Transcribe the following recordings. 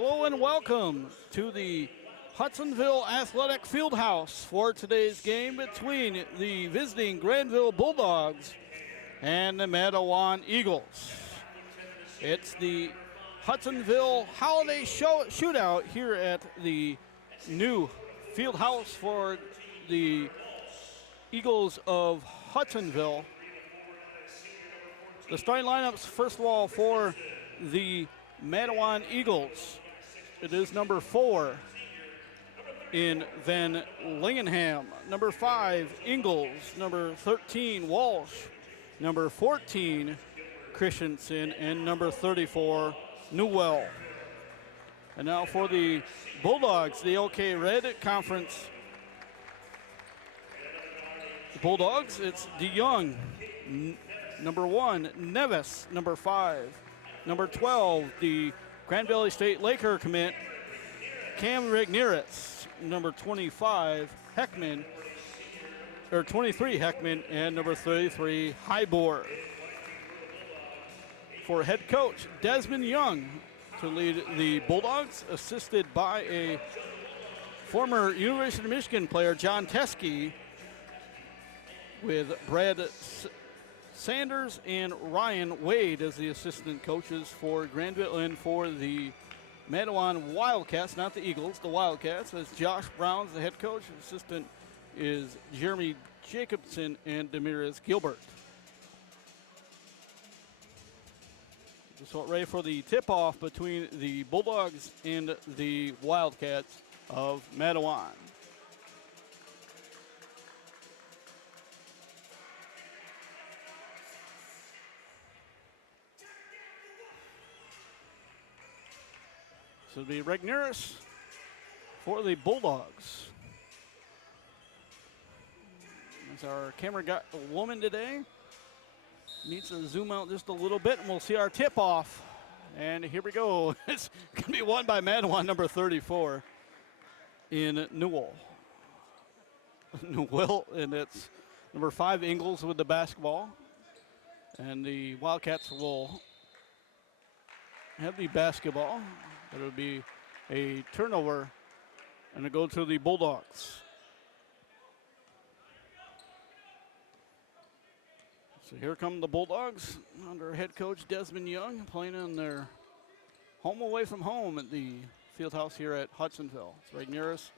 Hello and welcome to the Hudsonville Athletic Fieldhouse for today's game between the visiting Grandville Bulldogs and the Mattawan Eagles. It's the Hudsonville Holiday Shootout here at the new Fieldhouse for the Eagles of Hudsonville. The starting lineups, first of all, for the Mattawan Eagles. It is number 4 in Van Lingenham, number 5 Ingalls, number 13 Walsh, number 14 Christensen, and number 34 Newell. And now for the Bulldogs, the OK Red Conference. The Bulldogs, it's DeYoung, number 1 Nevis, number 5. Number 12, the Grandville State Laker commit, Cam Regnieritz. Number 25, Heckman, or 23, Heckman, and number 33, Highbor. For head coach, Desmond Young to lead the Bulldogs, assisted by a former University of Michigan player, John Teskey, with Brad Sanders and Ryan Wade as the assistant coaches for Grandville, and for the Mattawan Wildcats, not the Eagles, the Wildcats, as Josh Brown's the head coach. Assistant is Jeremy Jacobson and Demiris Gilbert. So ready for the tip-off between the Bulldogs and the Wildcats of Mattawan. So it'll be Regnieritz for the Bulldogs. As our camera got a woman today. Needs to zoom out just a little bit, and we'll see our tip-off. And here we go. It's going to be won by Mattawan, number 34, in Newell. Newell, and it's number 5, Ingalls with the basketball. And the Wildcats will have the basketball. It'll be a turnover, and it'll go to the Bulldogs. So here come the Bulldogs under head coach Desmond Young, playing in their home away from home at the Fieldhouse here at Hudsonville. It's Regnieritz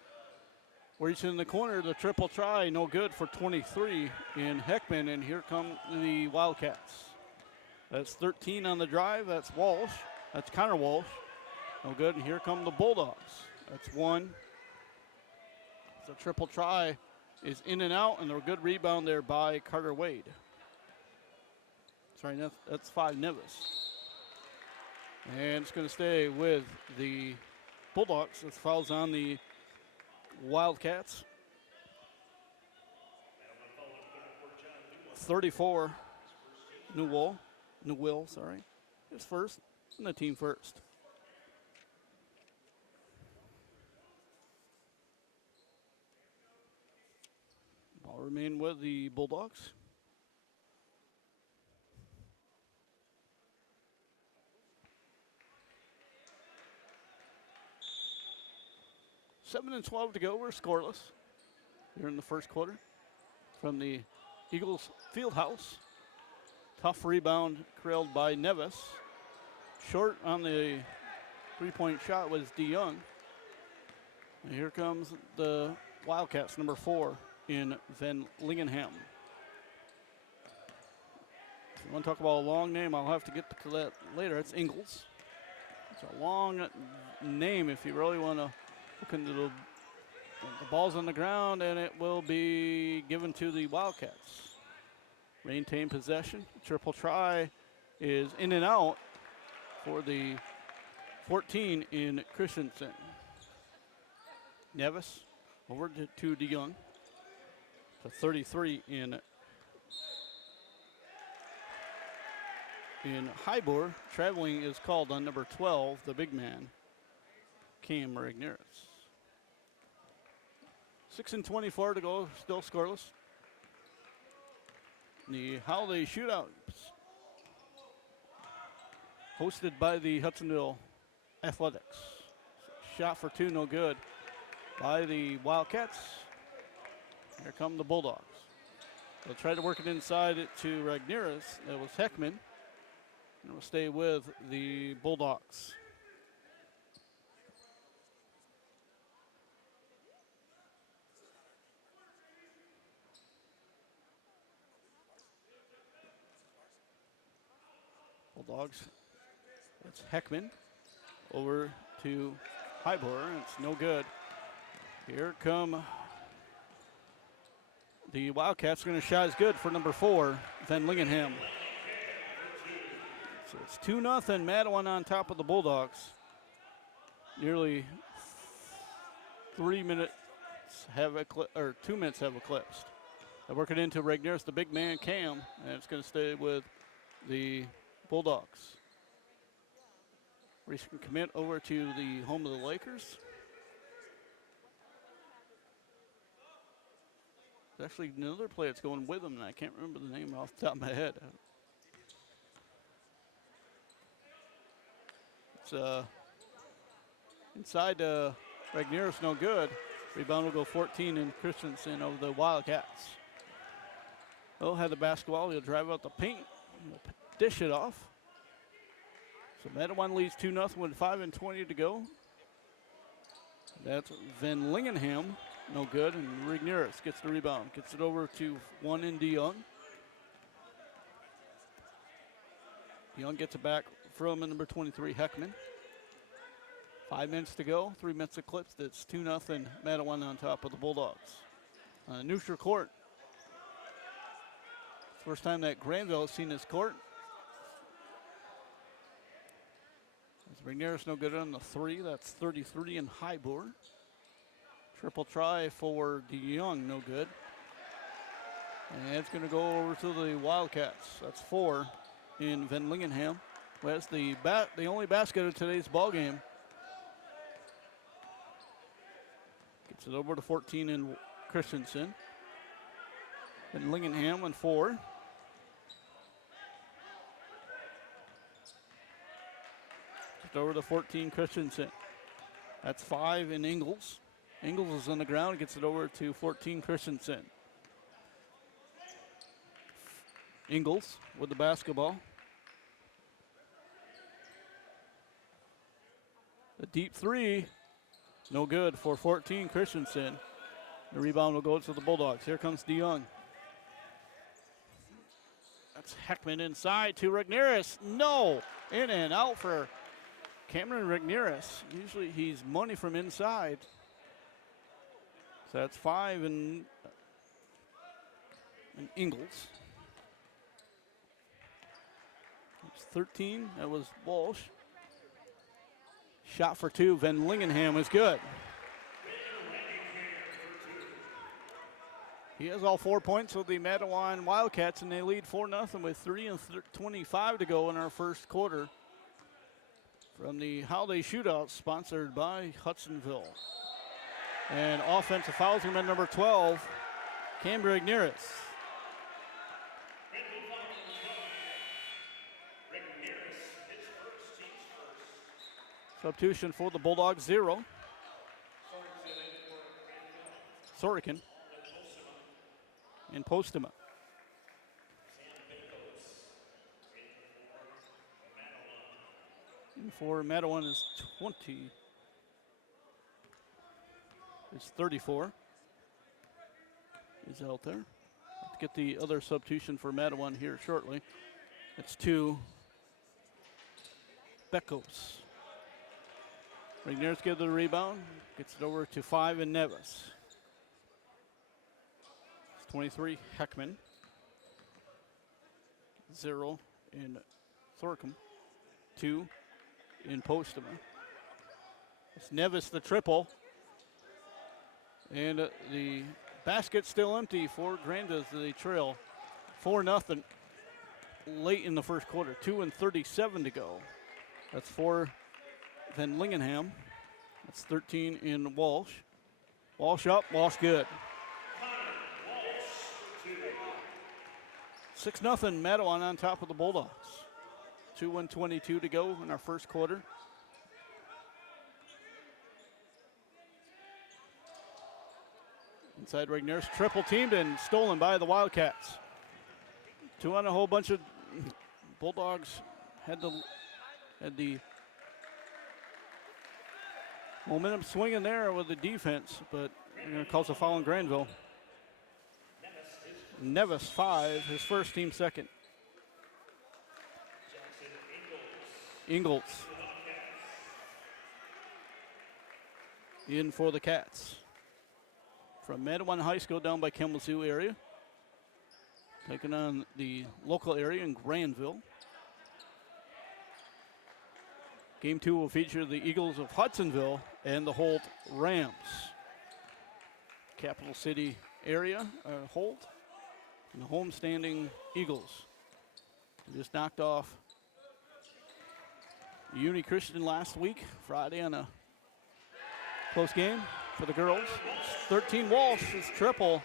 reaching in the corner, the triple try, no good for 23 in Heckman, and here come the Wildcats. That's 13 on the drive, that's Walsh, that's Connor Walsh. No good, and here come the Bulldogs. That's 1. The triple try is in and out, and a good rebound there by Carter Wade. Sorry, that's 5 Nevis. And it's going to stay with the Bulldogs. This fouls on the Wildcats. 34, Newell, is first, and the team first. Ball remain with the Bulldogs. Seven and 12 to go. We're scoreless here in the first quarter from the Eagles Fieldhouse. Tough rebound trailed by Nevis. Short on the three-point shot was DeYoung. And here comes the Wildcats, number 4 in Van Lingenham. If you want to talk about a long name, I'll have to get to that later. It's Ingalls. It's a long name if you really want to look into the ball's on the ground, and it will be given to the Wildcats. Maintain possession. Triple try is in and out for the 14 in Christensen. Nevis over to DeYoung. To 33 in Highbor. Traveling is called on number 12, the big man, Cam Regnieritz. 6 and 24 to go, still scoreless. The holiday shootout hosted by the Hudsonville Athletics. shot for two, no good by the Wildcats. Here come the Bulldogs. They'll try to work it inside to Ragneris. That was Heckman. And we'll stay with the Bulldogs. Bulldogs. That's Heckman over to Highbor. It's no good. Here come the Wildcats. Going to shot is good for number 4, Van Lingenham. So it's 2-0 Mattawan on top of the Bulldogs. Nearly 3 minutes have 2 minutes have eclipsed. They work it into Ragneris, the big man Cam, and it's going to stay with the Bulldogs. Recent commit over to the home of the Lakers. There's actually another player that's going with them, and I can't remember the name off the top of my head. It's inside Ragneris, no good. Rebound will go 14 in Christensen over the Wildcats. They'll have the basketball. He'll drive out the paint. He'll dish it off. So Mattawan leads 2-0 with 5:20 to go. That's Van Lingenham, no good, and Ragneris gets the rebound. Gets it over to one in DeYoung. DeYoung gets it back from number 23, Heckman. 5 minutes to go, 3 minutes eclipsed. It's 2-0 Mattawan on top of the Bulldogs. Neutral court. First time that Grandville has seen this court. Ragneris no good on the 3. That's 33 in Highbor. Triple try for DeYoung, no good. And it's going to go over to the Wildcats. That's 4 in Van Lingenham. Well, that's the only basket of today's ball game. Gets it over to 14 in Christensen. Van Lingenham on 4. Over to 14 Christensen. That's 5 in Ingles. Ingles is on the ground, gets it over to 14 Christensen. Ingles with the basketball. The deep 3, no good for 14 Christensen. The rebound will go to the Bulldogs. Here comes DeYoung. That's Heckman inside to Ragneris. No! In and out for Cameron Ragneris. Usually he's money from inside. So that's 5 in Ingles. It's 13. That was Walsh. Shot for 2. Van Lingenham is good. He has all 4 points with the Mattawan Wildcats, and they lead 4-0 with 3:25 to go in our first quarter. From the Holiday Shootout, sponsored by Hudsonville. And offensive fouls from number 12, Cam Ragneris. Substitution for the Bulldogs, 0. Sorokin and Postema. For Mattawan is 20. It's 34. He's out there. Let's get the other substitution for Mattawan here shortly. It's 2 Beckos. Ragneris gets the rebound. Gets it over to 5 in Nevis. It's 23 Heckman. 0 in Thorcombe. 2 in Postema. It's Nevis the triple. And the basket still empty for Grandville. They trail 4-0 late in the first quarter. 2:37 to go. That's 4 Van Lingenham. That's 13 in Walsh. Walsh up, Walsh good. 6-0 Mattawan on top of the Bulldogs. 2:22 to go in our first quarter. Inside Regner's triple teamed and stolen by the Wildcats. 2 on a whole bunch of Bulldogs had the momentum swinging there with the defense, but they're going to call a foul on Grandville. Nevis 5, his first, team second. Ingalls in for the Cats. From Mattawan High School down by Kalamazoo area. Taking on the local area in Grandville. Game 2 will feature the Eagles of Hudsonville and the Holt Rams. Capital City area, Holt, and the homestanding Eagles. Just knocked off Uni Christian last week, Friday, on a close game for the girls. 13 Walsh, his triple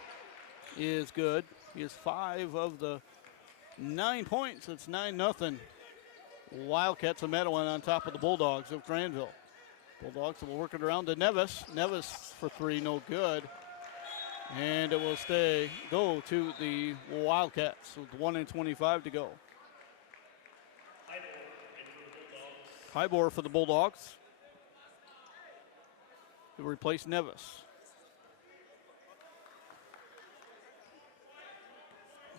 is good. He has 5 of the 9 points. It's 9-0. Wildcats of Mattawan on top of the Bulldogs of Grandville. Bulldogs will work it around to Nevis. Nevis for 3, no good. And it will go to the Wildcats with 1:25 to go. Hybor for the Bulldogs to replace Nevis.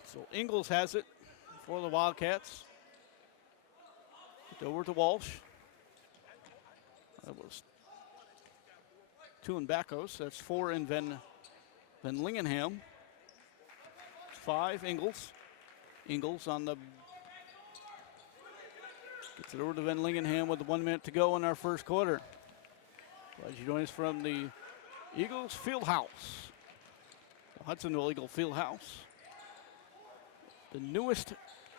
So Ingalls has it for the Wildcats. Over to Walsh. That was 2 in Backos. That's 4 in Van Lingenham. 5 Ingalls. Ingalls on the gets it over to Van Lingenham with 1 minute to go in our first quarter. Glad you joined us from the Eagles Field House. The Hudsonville Eagle Field House. The newest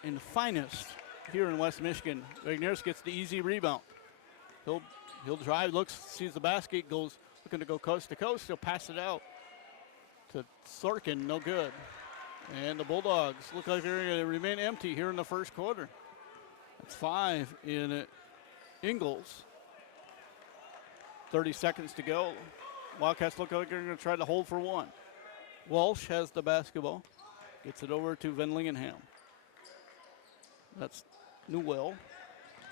and finest here in West Michigan. Regnerus gets the easy rebound. He'll drive, looks, sees the basket, goes looking to go coast to coast. He'll pass it out to Sorkin, no good. And the Bulldogs look like they're going to remain empty here in the first quarter. That's 5 in Ingalls. 30 seconds to go. Wildcats look like they're going to try to hold for 1. Walsh has the basketball. Gets it over to Van Lingenham. That's Newell,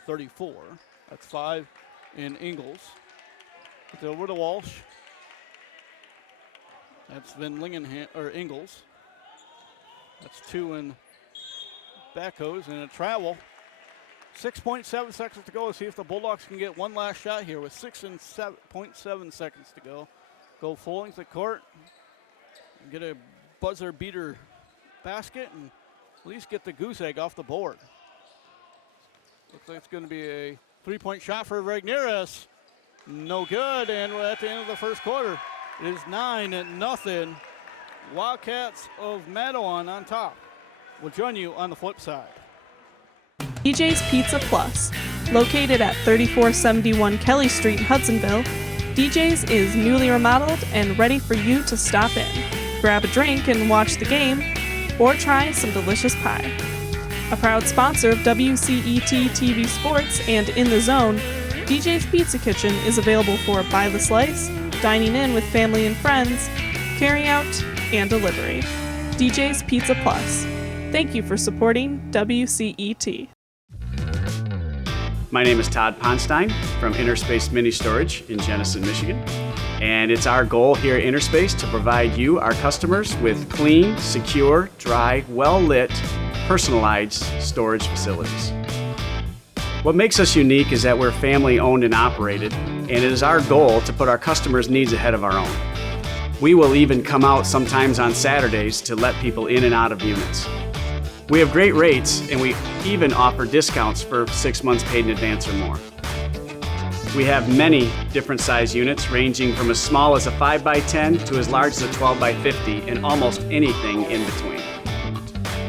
34. That's 5 in Ingalls. It's over to Walsh. That's Van Lingenham, or Ingalls. That's 2 in Backos, and a travel. 6.7 seconds to go. Let's see if the Bulldogs can get one last shot here with 6.7 seconds to go. Go full length of court, get a buzzer beater basket, and at least get the goose egg off the board. Looks like it's going to be a 3-point shot for Regnerus. No good, and we're at the end of the first quarter. It is 9-0. Wildcats of Mattawan on top. We'll join you on the flip side. DJ's Pizza Plus. Located at 3471 Kelly Street in Hudsonville, DJ's is newly remodeled and ready for you to stop in. Grab a drink and watch the game, or try some delicious pie. A proud sponsor of WCET TV Sports and In the Zone, DJ's Pizza Kitchen is available for by the slice, dining in with family and friends, carry out, and delivery. DJ's Pizza Plus. Thank you for supporting WCET. My name is Todd Ponstein from Interspace Mini Storage in Jenison, Michigan. And it's our goal here at Interspace to provide you, our customers, with clean, secure, dry, well-lit, personalized storage facilities. What makes us unique is that we're family owned and operated, and it is our goal to put our customers' needs ahead of our own. We will even come out sometimes on Saturdays to let people in and out of units. We have great rates, and we even offer discounts for 6 months paid in advance or more. We have many different size units, ranging from as small as a 5x10 to as large as a 12x50, and almost anything in between.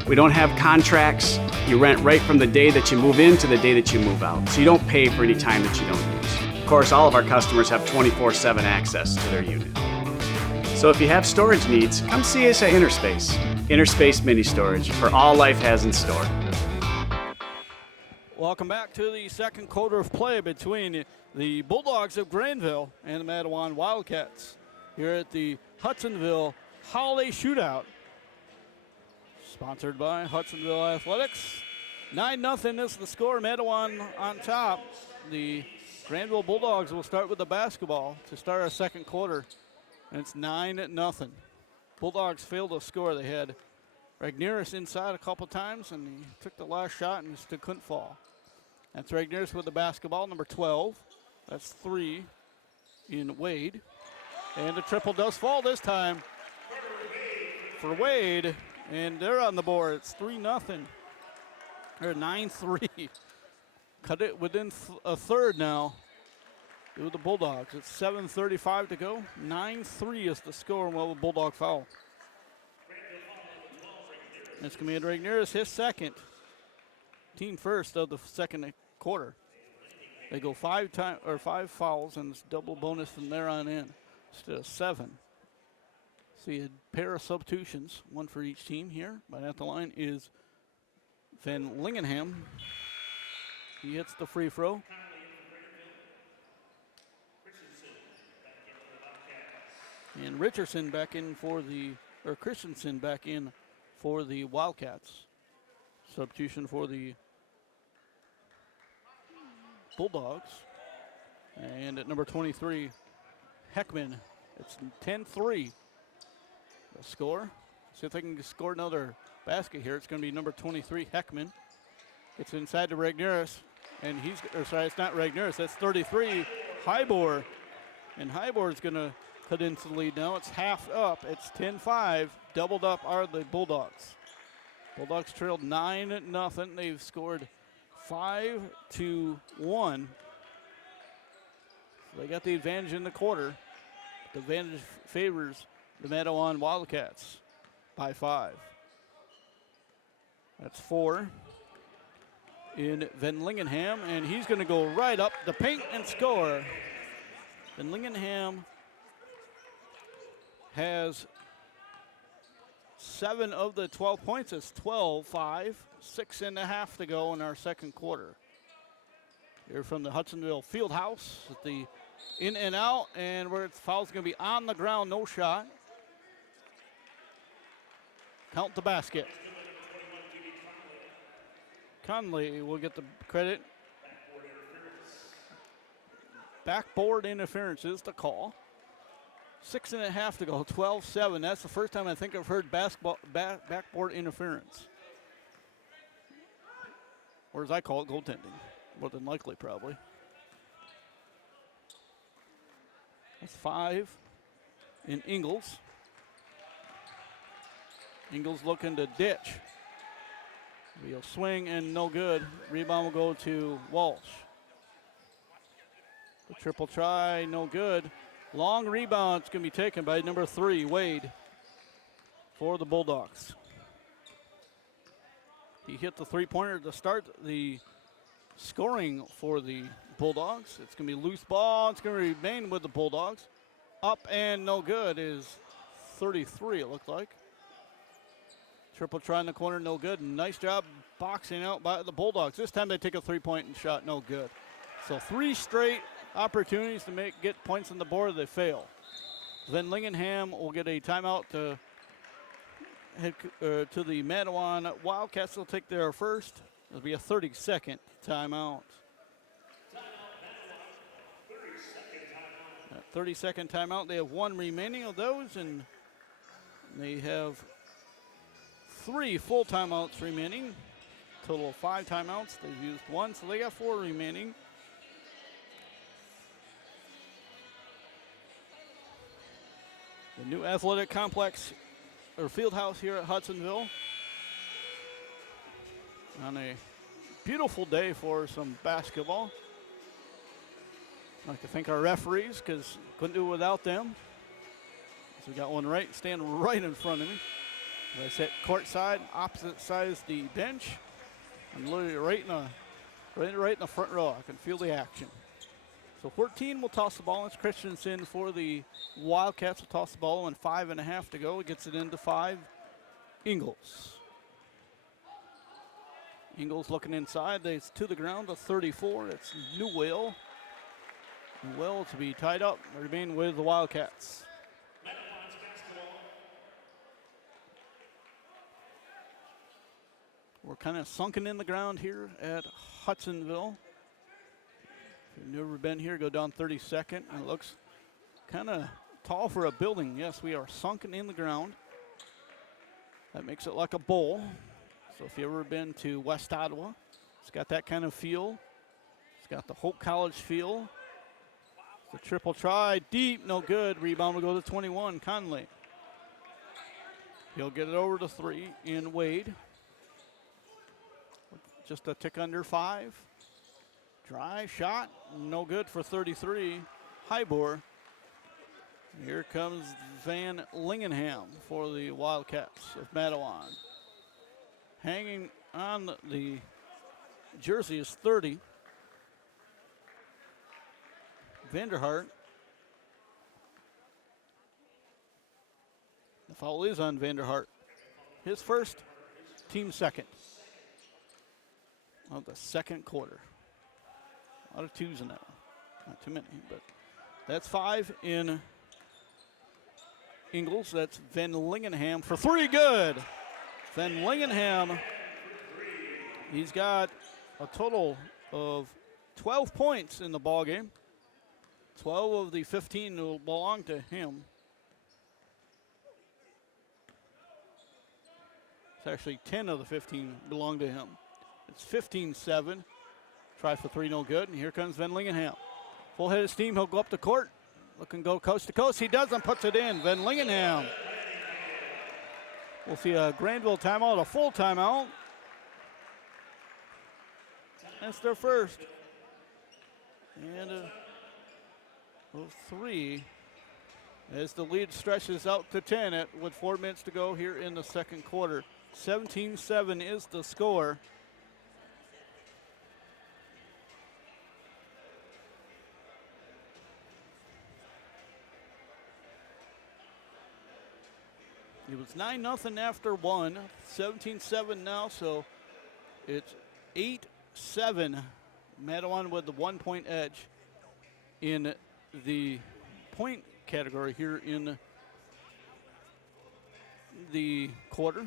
We don't have contracts. You rent right from the day that you move in to the day that you move out, so you don't pay for any time that you don't use. Of course, all of our customers have 24/7 access to their unit. So if you have storage needs, come see us at Interspace. Interspace Mini Storage, for all life has in store. Welcome back to the second quarter of play between the Bulldogs of Grandville and the Mattawan Wildcats here at the Hudsonville Holiday Shootout. Sponsored by Hudsonville Athletics. 9-0 is the score. Mattawan on top. The Grandville Bulldogs will start with the basketball to start our second quarter. And it's 9-0. Bulldogs failed to score. They had Ragnaris inside a couple times, and he took the last shot and just couldn't fall. That's Ragnaris with the basketball, number 12. That's 3 in Wade. And the triple does fall this time for Wade. And they're on the board. It's 3-0. They're 9-3. Cut it within a third now. Do the Bulldogs. It's 7:35 to go. 9-3 is the score, and we'll have a Bulldog foul. It's going to be Ragnaris, his second. Team first of the second quarter. They go 5 fouls, and it's double bonus from there on in instead of 7. See a pair of substitutions, one for each team here. But at the line is Van Lingenham. He hits the free throw. And Richardson back in for the, or Christensen back in for the Wildcats. Substitution for the Bulldogs. And at number 23, Heckman. It's 10-3. The score. See if they can score another basket here. It's going to be number 23, Heckman. It's inside to Ragnaris. And he's, or sorry, it's not Ragnaris. That's 33, Hybor. And Hybor's going to cut into the lead now. It's half up. It's 10-5. Doubled up are the Bulldogs. Bulldogs trailed 9-0. They've scored 5-1. So they got the advantage in the quarter. The advantage favors the Mattawan Wildcats by 5. That's 4 in Van Lingenham, and he's going to go right up the paint and score. Van Lingenham has 7 of the 12 points. It's 12-5, 6.5 to go in our second quarter. Here from the Hudsonville Fieldhouse at the in and out, and where it's foul's going to be on the ground, no shot. Count the basket. Conley will get the credit. Backboard interference is the call. 6.5 to go, 12-7. That's the first time I think I've heard backboard interference. Or as I call it, goaltending. More than likely, probably. That's 5 in Ingles. Ingles looking to ditch. He'll swing and no good. Rebound will go to Walsh. The triple try, no good. Long rebound, it's going to be taken by number 3, Wade, for the Bulldogs. He hit the three-pointer to start the scoring for the Bulldogs. It's going to be loose ball. It's going to remain with the Bulldogs. Up and no good is 33, it looked like. Triple try in the corner, no good. Nice job boxing out by the Bulldogs. This time they take a three-point shot, no good. So 3 straight opportunities to get points on the board, they fail. Then Lingenham will get a timeout to head to the Mattawan Wildcats. Will take their first. It'll be a 30-second timeout. That 30-second timeout. They have 1 remaining of those, and they have 3 full timeouts remaining. Total of 5 timeouts. They've used 1, so they got 4 remaining. The new athletic complex, or field house here at Hudsonville. On a beautiful day for some basketball. I'd like to thank our referees because couldn't do it without them. So we got one standing right in front of me. As I sit courtside, opposite side is the bench. I'm literally right in the front row. I can feel the action. So 14 will toss the ball. It's Christensen for the Wildcats will toss the ball, and 5.5 to go. It gets it into 5. Ingles. Ingles looking inside. It's to the ground, a 34. It's Newell. Newell to be tied up. Remain with the Wildcats. We're kind of sunken in the ground here at Hudsonville. If you've never been here, go down 32nd. And it looks kind of tall for a building. Yes, we are sunken in the ground. That makes it like a bowl. So if you've ever been to West Ottawa, it's got that kind of feel. It's got the Hope College feel. It's a triple try, deep, no good. Rebound will go to 21, Conley. He'll get it over to 3 in Wade. Just a tick under 5. Dry shot, no good for 33. Hybor. Here comes Van Lingenham for the Wildcats of Mattawan. Hanging on the jersey is 30. Vanderhart. The foul is on Vanderhart. His first, team second of the second quarter. A lot of twos in that one. Not too many, but that's 5 in Ingles. That's Van Lingenham for 3, good. Van Lingenham, he's got a total of 12 points in the ball game. 12 of the 15 will belong to him. It's actually 10 of the 15 belong to him. It's 15-7. Try for 3, no good. And here comes Van Lingenham. Full head of steam, he'll go up the court. Looking to go coast to coast. He does and puts it in. Van Lingenham. We'll see a Grandville timeout, a full timeout. That's their first. And 3 as the lead stretches out to 10 with 4 minutes to go here in the second quarter. 17-7 is the score. It was 9-0 after 1, 17-7 now, so it's 8-7. Mattawan with the 1-point edge in the point category here in the quarter.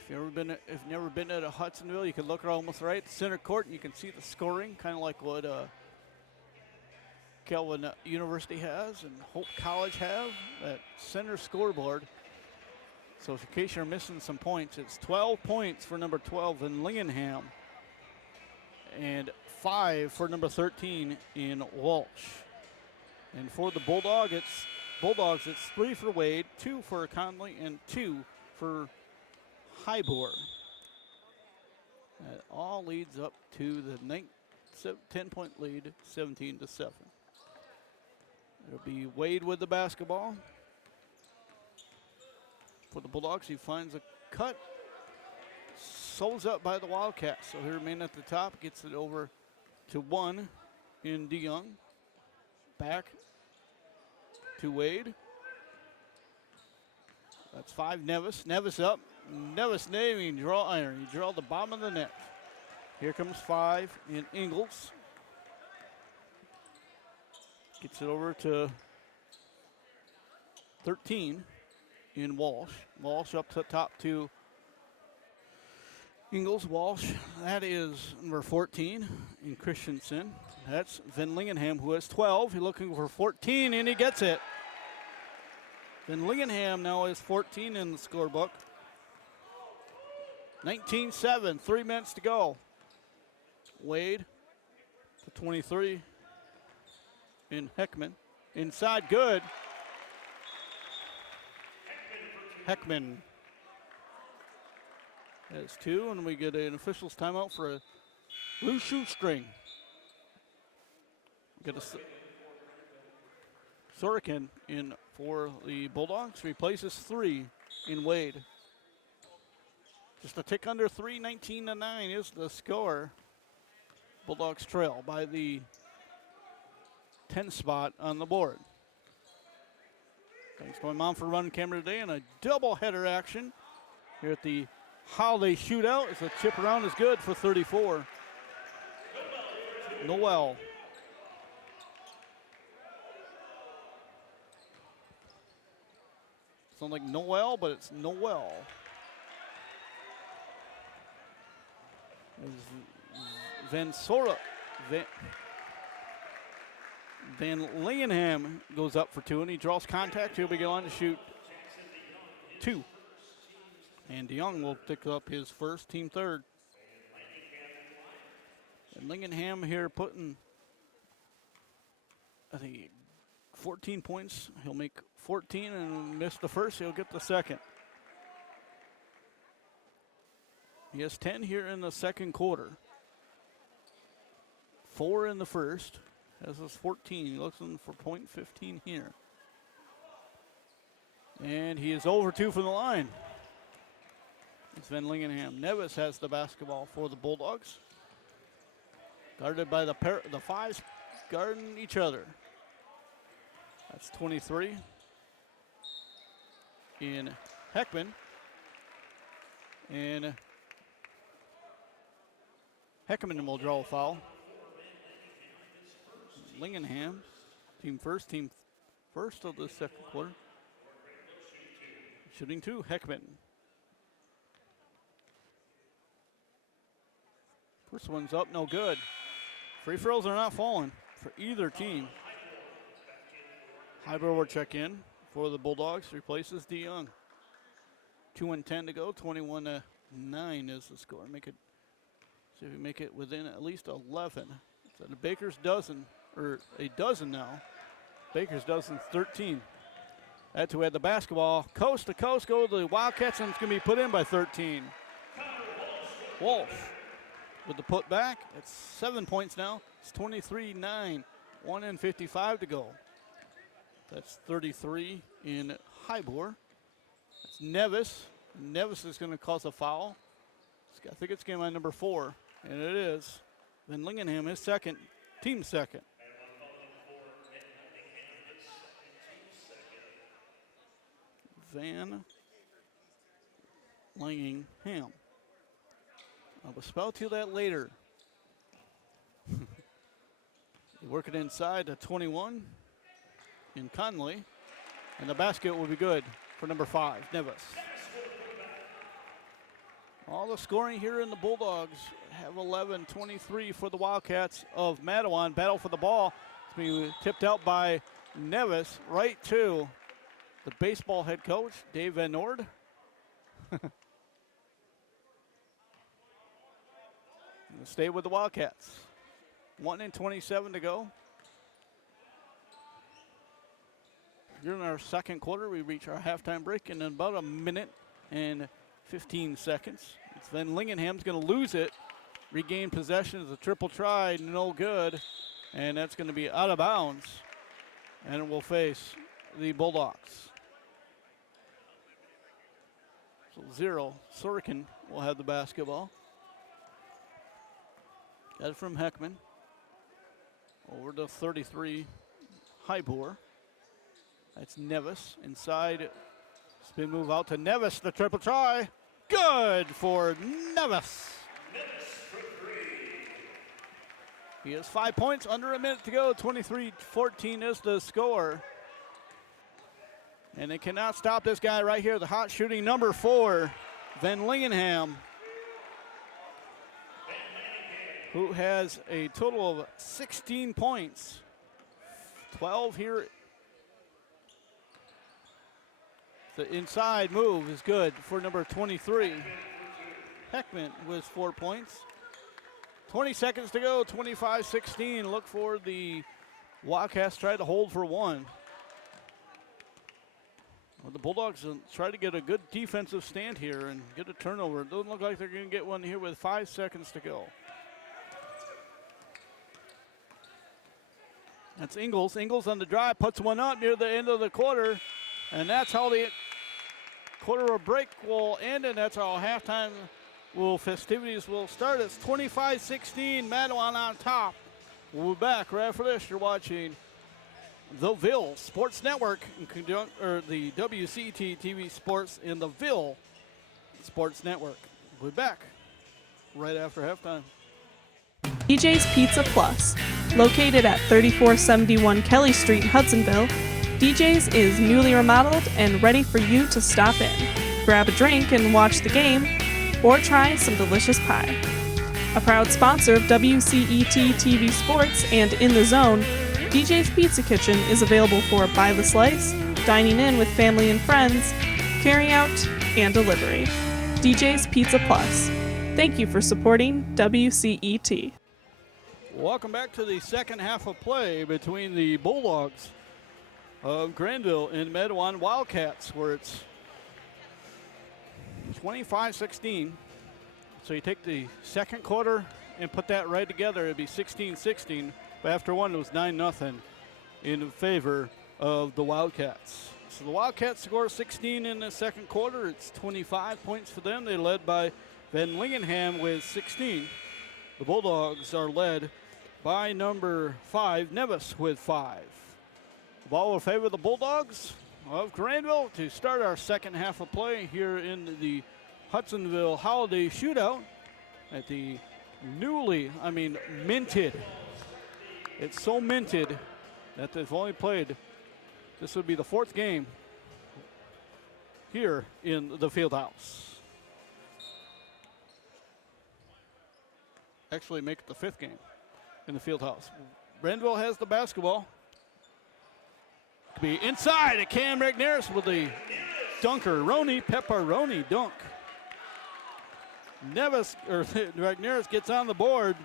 If you've never been at a Hudsonville, you can look almost right at the center court and you can see the scoring, kind of like what Kelvin University has and Hope College have, that center scoreboard. So in case you're missing some points, it's 12 points for number 12 in Lingenham and 5 for number 13 in Walsh. And for the Bulldogs, it's 3 for Wade, 2 for Conley, and 2 for Hybor. That all leads up to the 10-point lead, 17-7. It'll be Wade with the basketball. For the Bulldogs, he finds a cut. Sold up by the Wildcats. So he remains at the top, gets it over to 1 in DeYoung. Back to Wade. That's 5, Nevis. Nevis up. Nevis naming draw iron. He draw the bottom of the net. Here comes 5 in Ingles. Gets it over to 13 in Walsh. Walsh up to top to Ingles. Walsh, that is number 14 in Christensen. That's Van Lingenham, who has 12. He's looking for 14, and he gets it. Van Lingenham now has 14 in the scorebook. 19-7, 3 minutes to go. Wade to 23 in Heckman. Inside, good. Heckman has 2, and we get an official's timeout for a loose shoestring. Get a Sorokin in for the Bulldogs. Replaces 3 in Wade. Just a tick under 3, 19-9 is the score. Bulldogs trail by the 10 spot on the board. Thanks to my mom for running camera today, and a double header action here at the Holiday Shootout. As the chip around is good for 34. Noel. Sounds like Noel, but it's Noel. Van Lingenham goes up for 2, and he draws contact. He'll be going to shoot 2. And DeYoung will pick up his first, team third. And Lingenham here putting, I think, 14 points. He'll make 14 and miss the first. He'll get the second. He has 10 here in the second quarter. 4 in the first. Has his 14. Looking for point 15 here. And he is over 2 from the line. It's Van Lingenham. Nevis has the basketball for the Bulldogs. Guarded by the fives guarding each other. That's 23 in Heckman. And Heckman will draw a foul. Lingenham, team first of the second quarter. Shooting 2, Heckman. First one's up, no good. Free throws are not falling for either team. Hybro will check in for the Bulldogs, replaces DeYoung. 2:10 to go, 21-9 is the score. See if we make it within at least 11. So the Baker's dozen, or a dozen now. Baker's dozen 13. That's who had the basketball. Coast to coast go to the Wildcats, and it's going to be put in by 13. Wolf with the put back. It's 7 points now. It's 23-9. 1:55 to go. That's 33 in Hybor. That's Nevis. Nevis is going to cause a foul. I think it's game line number 4, and it is. Then Lingenham, his second, team second. Van Lingenham. I will spell to you that later. Working inside to 21 in Conley. And the basket will be good for number 5, Nevis. All the scoring here in the Bulldogs have 11-23 for the Wildcats of Mattawan. Battle for the ball. It's being tipped out by Nevis right to the baseball head coach, Dave Van Noord. Stay with the Wildcats. 1:27 to go. Here in our second quarter, we reach our halftime break in about a minute and 15 seconds. It's then Lingenham's going to lose it. Regain possession as a triple try, no good. And that's going to be out of bounds. And it will face the Bulldogs. So 0, Sorokin will have the basketball. Got it from Heckman. Over to 33, Hybor. That's Nevis. Inside, spin move out to Nevis, the triple try. Good for Nevis. He has 5 points, under a minute to go. 23-14 is the score. And they cannot stop this guy right here, the hot shooting number 4, Van Lingenham, who has a total of 16 points. 12 here. The inside move is good for number 23. Heckman with 4 points. 20 seconds to go, 25-16. Look for the Wildcats try to hold for 1. Well, the Bulldogs try to get a good defensive stand here and get a turnover. It doesn't look like they're going to get one here with 5 seconds to go. That's Ingles. Ingles on the drive, puts one up near the end of the quarter. And that's how the quarter of break will end, and that's how halftime festivities will start. It's 25-16, Mattawan on top. We'll be back right after this. You're watching the Ville Sports Network, or the WCT TV Sports in the Ville Sports Network. We'll be back right after halftime. DJ's Pizza Plus, located at 3471 Kelly Street, Hudsonville. DJ's is newly remodeled and ready for you to stop in. Grab a drink and watch the game, or try some delicious pie. A proud sponsor of WCET TV Sports and In the Zone, DJ's Pizza Kitchen is available for by the slice, dining in with family and friends, carry out, and delivery. DJ's Pizza Plus. Thank you for supporting WCET. Welcome back to the second half of play between the Bulldogs of Grandville and Mattawan Wildcats, where it's 25-16. So you take the second quarter and put that right together, it'd be 16-16. But after one, it was 9-0 in favor of the Wildcats. So the Wildcats score 16 in the second quarter. It's 25 points for them. They're led by Van Lingenham with 16. The Bulldogs are led by number 5, Nevis, with 5. The ball will favor the Bulldogs of Grandville to start our second half of play here in the Hudsonville Holiday Shootout at the minted. It's so minted that they've only played, this would be the 4th game here in the Fieldhouse. Actually make it the 5th game in the Fieldhouse. Grandville has the basketball. Could be inside at Cam Regneris with the pepperoni dunk. Regneris gets on the board.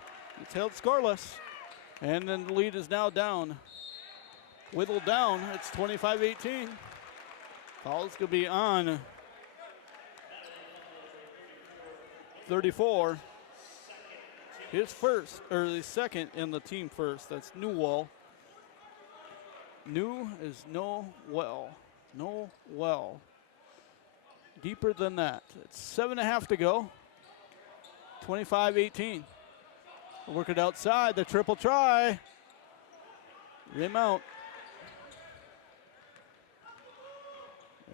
It's held scoreless. And then the lead is now down. Whittled down. It's 25-18. Foul's going to be on 34. His first, or the second in the team first. That's Newell. New is no well. Deeper than that. It's 7.5 to go. 25-18. Work it outside. The triple try. Rim out.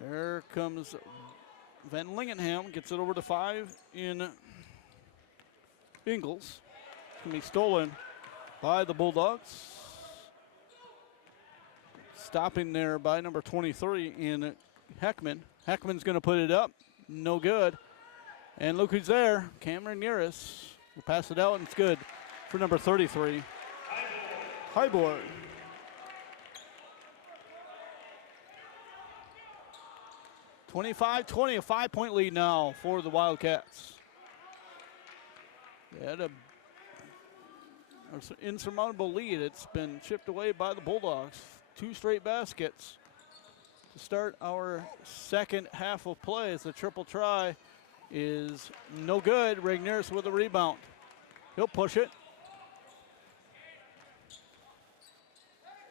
There comes Van Lingenham. Gets it over to 5 in Ingles. It's going to be stolen by the Bulldogs. Stopping there by number 23 in Heckman. Heckman's going to put it up. No good. And look who's there. Cameron Nearis will pass it out, and it's good for number 33. Highboard. (25-20), a 5-point lead now for the Wildcats. They had an insurmountable lead. It's been chipped away by the Bulldogs. 2 straight baskets to start our second half of play as the triple try is no good. Regneris with a rebound. He'll push it.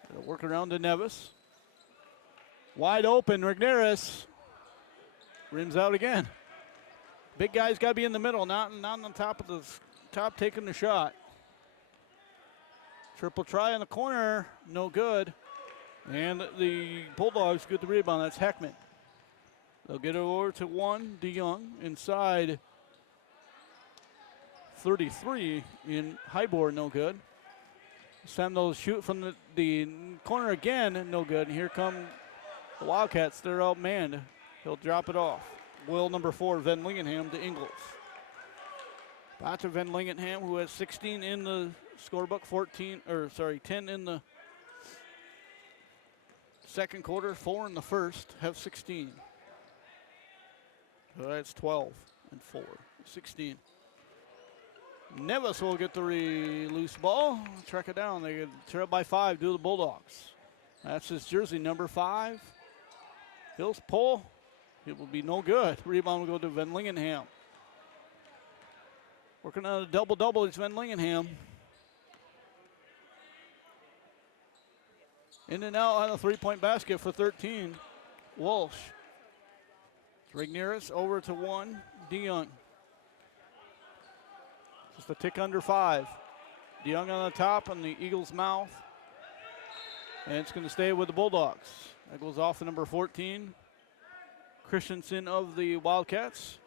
It'll work around to Nevis. Wide open, Regneris. Rims out again. Big guy's got to be in the middle, not on the top of the top taking the shot. Triple try in the corner, no good. And the Bulldogs get the rebound. That's Heckman. They'll get it over to 1, DeYoung, inside 33 in Highboard, no good. This time they'll shoot from the corner again, no good. And here come the Wildcats. They're outmanned. He'll drop it off. Will number 4, Van Lingenham to Ingles. Back to Van Lingenham, who has 16 in the scorebook, 10 in the second quarter, 4 in the first, have 16. So that's 12 and 4, 16. Nevis will get the loose ball, track it down. They get trailed by 5 to the Bulldogs. That's his jersey, number 5. He'll pull. It will be no good. Rebound will go to Van Lingenham. Working on a double-double, it's Van Lingenham. In and out on a 3-point basket for 13. Walsh. Regneris over to 1, DeYoung. Just a tick under 5. DeYoung on the top on the Eagles' mouth. And it's going to stay with the Bulldogs. That goes off to number 14. Christensen of the Wildcats.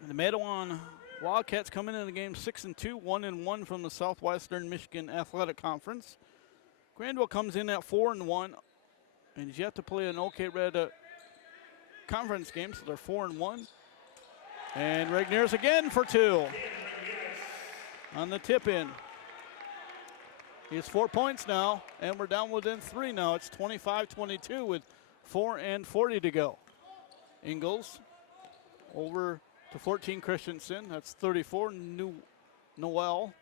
And the Mattawan Wildcats coming into the game 6-2, 1-1 from the Southwestern Michigan Athletic Conference. Grandville comes in at 4-1 and is yet to play an OK Red conference game, so they're 4-1. And Regniers again for 2 on the tip in. He has 4 points now, and we're down within 3 now. It's 25-22 with 4:40 to go. Ingles over to 14 Christensen. That's 34 Noel.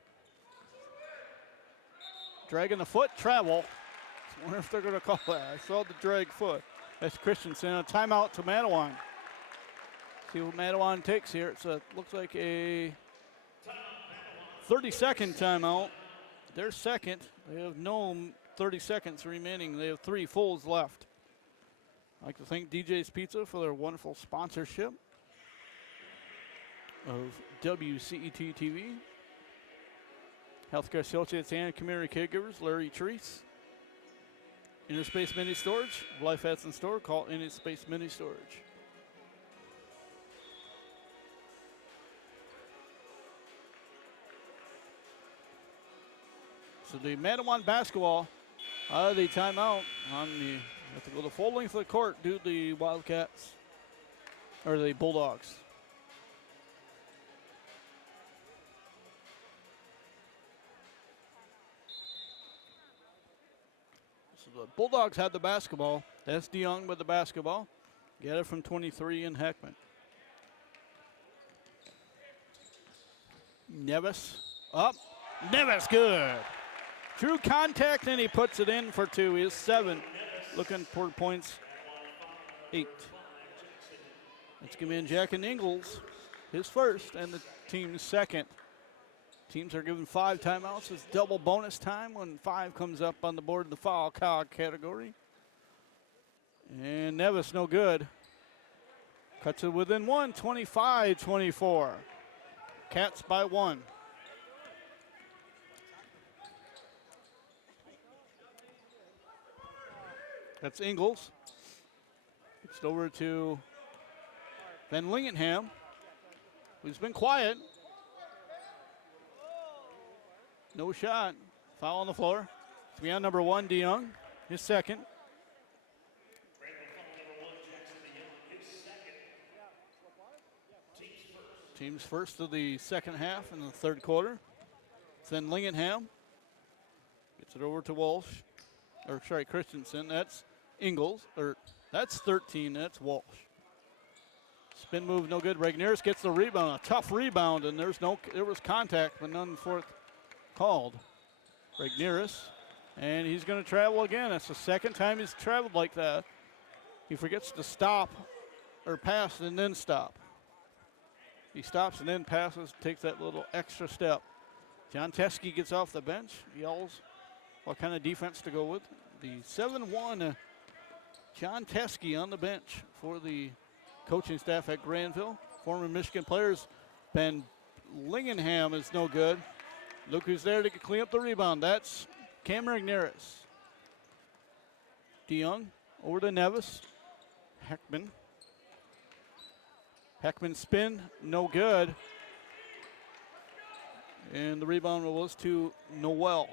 Dragging the foot, travel. I wonder if they're going to call that. I saw the drag foot. That's Christensen. A timeout to Mattawan. See what Mattawan takes here. It's looks like a 30-second timeout. They're second. They have no 30 seconds remaining. They have 3 fulls left. I'd like to thank DJ's Pizza for their wonderful sponsorship of WCET TV. Healthcare Associates and Community Caregivers, Larry Treese. Interspace Mini Storage, Life Hats in Store. Call Interspace Mini Storage. So the Mattawan basketball out of the timeout on the, have to go the full length of the court due to the Wildcats, or the Bulldogs. So the Bulldogs had the basketball. That's DeYoung with the basketball. Get it from 23 in Heckman. Nevis up. Nevis good. True contact, and he puts it in for 2. He is 7. Looking for points 8. That's going to be in Jack and Ingles, his first, and the team's second. Teams are given 5 timeouts. It's double bonus time when 5 comes up on the board in the foul category. And Nevis no good. Cuts it within 1, 25-24. Cats by 1. That's Ingles. It's over to Van Lingenham, who's been quiet. No shot. Foul on the floor. It's beyond number 1, DeYoung, his second. Team's first of the second half in the third quarter. Then Lingenham gets it over to Walsh, or sorry, Christensen. That's Ingles, or that's 13. That's Walsh. Spin move, no good. Regniers gets the rebound, a tough rebound, and there was contact, but none forth called. Regniers, and he's going to travel again. That's the second time he's traveled like that. He forgets to stop or pass and then stop. He stops and then passes, takes that little extra step. John Teskey gets off the bench, yells what kind of defense to go with. The 7-1 John Teskey on the bench for the coaching staff at Grandville. Former Michigan players. Ben Lingenham is no good. Look who's there to clean up the rebound. That's Cam Regniers. DeYoung over to Nevis. Heckman. Heckman spin, no good. And the rebound was to Noel.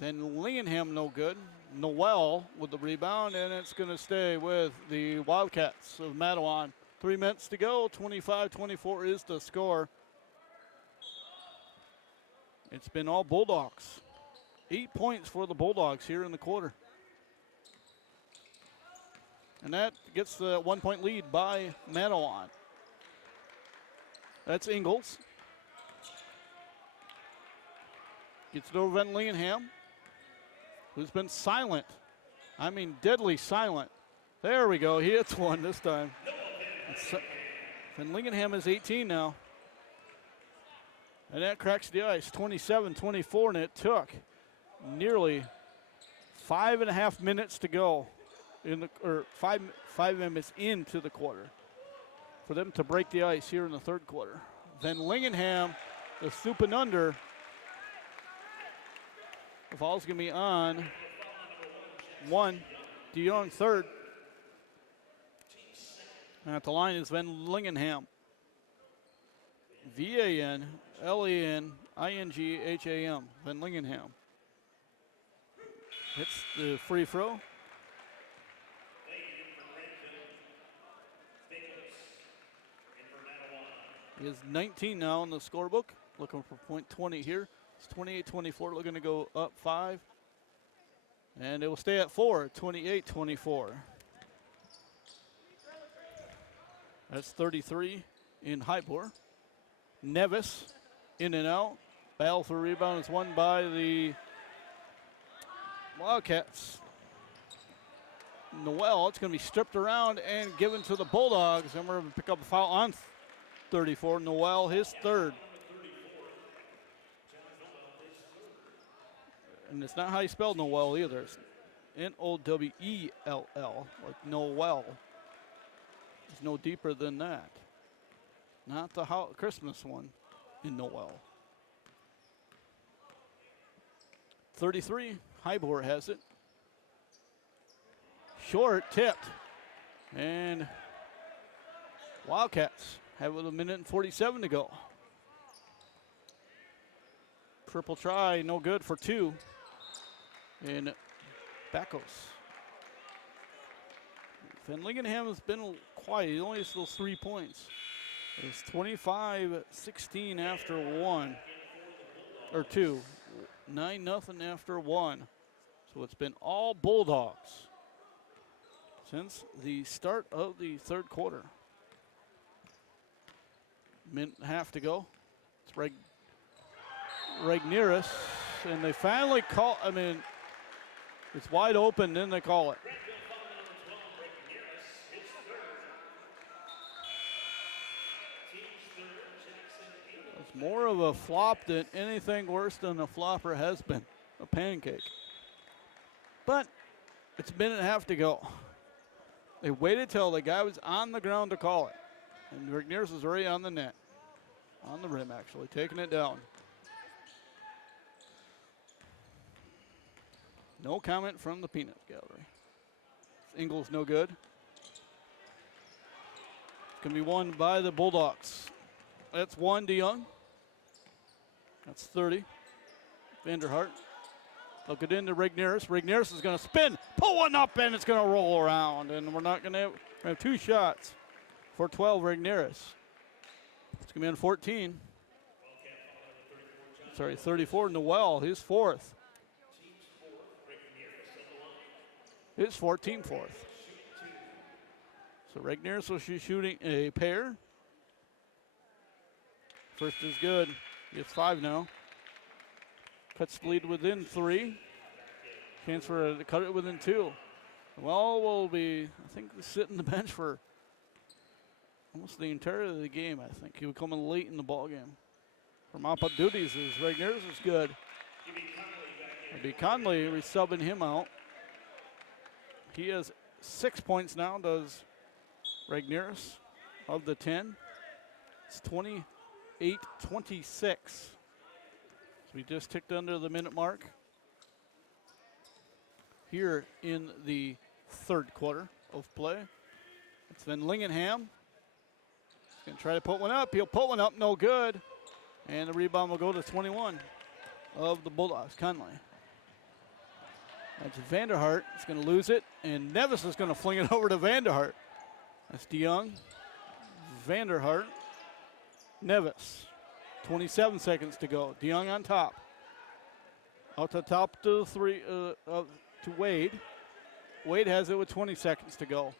Then Lingenham, no good. Noel with the rebound, and it's going to stay with the Wildcats of Mattawan. 3 minutes to go, 25-24 is the score. It's been all Bulldogs. 8 points for the Bulldogs here in the quarter. And that gets the 1 point lead by Mattawan. That's Ingles. Gets it over Van Lingenham, who's been silent. I mean, deadly silent. There we go. He hits one this time. Van Lingenham is 18 now. And that cracks the ice. 27-24, and it took nearly 5.5 minutes to go. Five minutes into the quarter for them to break the ice here in the third quarter. Then Lingenham, the swooping under. The foul's going to be on 1. DeYoung third. And at the line is Van Lingenham. VanLenningham. Van Lingenham. Hits the free throw. He is 19 now in the scorebook. Looking for point 20 here. It's 28-24. Looking to go up 5. And it will stay at 4, 28-24. That's 33 in Highbore. Nevis in and out. Battle for rebound is won by the Wildcats. Noel, it's going to be stripped around and given to the Bulldogs. And we're going to pick up a foul on 34. Noel, his third. And it's not how you spell Noel either. It's N-O-W-E-L-L, like Noel. It's no deeper than that. Not the Christmas one in Noel. 33, Highbore has it. Short, tipped. And Wildcats have it with 1:47 to go. Triple try, no good for 2. And Bacos. Van Lingenham has been quiet. He only has those 3 points. It's 25-16 after 1. Or 2. 9-0 after 1. So it's been all Bulldogs since the start of the third quarter. Minute and a half to go. It's Regneris. And they finally call, it's wide open, then they call it. It's more of a flop than anything worse than a flopper has been, a pancake. But it's a minute and a half to go. They waited till the guy was on the ground to call it. And Regneris was already on the net. On the rim, actually, taking it down. No comment from the peanut gallery. Ingles no good. It's going to be won by the Bulldogs. That's 1 DeYoung. That's 30. Vanderhart. Look it into Regneris. Regneris is going to spin, pull one up, and it's going to roll around. And we're not going to have 2 shots for 12 Regneris. It's going to be on 14. Sorry, 34 Noel, his 4th. His 14th. So Regneris will be shooting a pair. First is good. He has 5 now. Cuts the lead within 3. Chance for to cut it within 2. Well, will be, I think, sitting the bench for almost the entirety of the game, I think. He would come in late in the ball game. For mop-up duties is Regneris is good. It'll be Conley resubbing him out. He has 6 points now, does Regneris, of the 10. It's 28-26. So we just ticked under the minute mark here in the third quarter of play. It's Van Lingenham. He's going to try to put one up. He'll put one up, no good. And the rebound will go to 21 of the Bulldogs, Conley. That's Vanderhart. He's going to lose it, and Nevis is going to fling it over to Vanderhart. That's DeYoung. Vanderhart. Nevis. 27 seconds to go. DeYoung on top. Out to top to Wade. Wade has it with 20 seconds to go.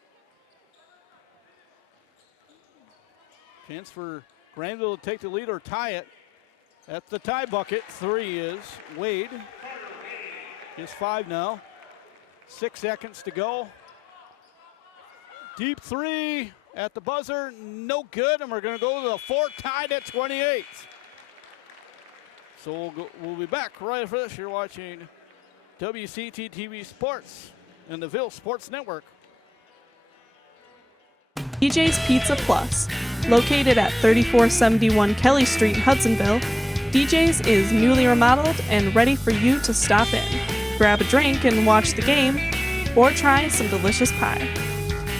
Chance for Grandville to take the lead or tie it. At the tie bucket, 3 is Wade. He's 5 now. 6 seconds to go. Deep 3 at the buzzer, no good, and we're going to go to the 4, tied at 28. So we'll be back right after this. You're watching WCT TV Sports and the Ville Sports Network. DJ's Pizza Plus. Located at 3471 Kelly Street, Hudsonville, DJ's is newly remodeled and ready for you to stop in. Grab a drink and watch the game, or try some delicious pie.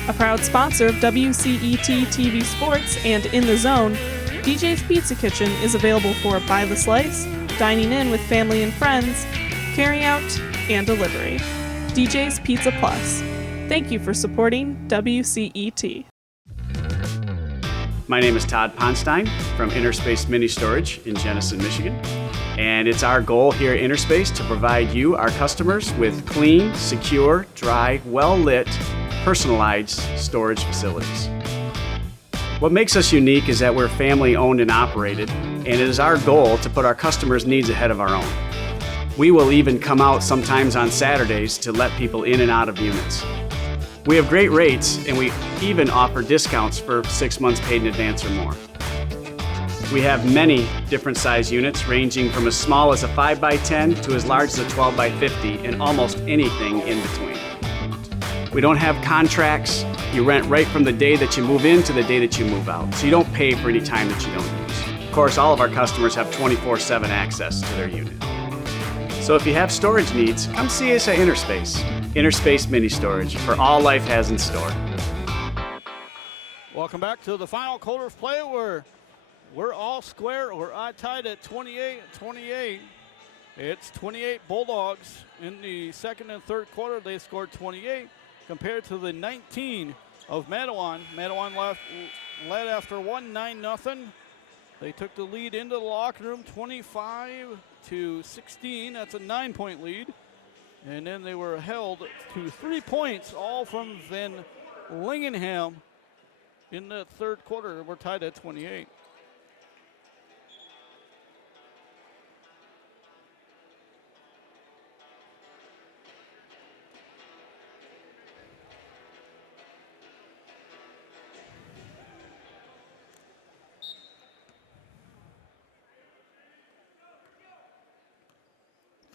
A proud sponsor of WCET TV Sports and In the Zone, DJ's Pizza Kitchen is available for by the slice, dining in with family and friends, carry out, and delivery. DJ's Pizza Plus. Thank you for supporting WCET. My name is Todd Ponstein from Interspace Mini Storage in Jenison, Michigan. And it's our goal here at Interspace to provide you, our customers, with clean, secure, dry, well-lit, personalized storage facilities. What makes us unique is that we're family owned and operated, and it is our goal to put our customers' needs ahead of our own. We will even come out sometimes on Saturdays to let people in and out of units. We have great rates, and we even offer discounts for 6 months paid in advance or more. We have many different size units ranging from as small as a 5x10 to as large as a 12x50 and almost anything in between. We don't have contracts. You rent right from the day that you move in to the day that you move out, so you don't pay for any time that you don't use. Of course, all of our customers have 24/7 access to their unit. So if you have storage needs, come see us at Interspace. Interspace Mini Storage, for all life has in store. Welcome back to the final quarter of play where we're all square. We're tied at 28-28. It's 28 Bulldogs. In the second and third quarter, they scored 28 compared to the 19 of Mattawan. Mattawan led after 9-0. They took the lead into the locker room 25-16. That's a 9-point lead. And then they were held to 3 points, all from Van Lingenham in the third quarter. We're tied at 28.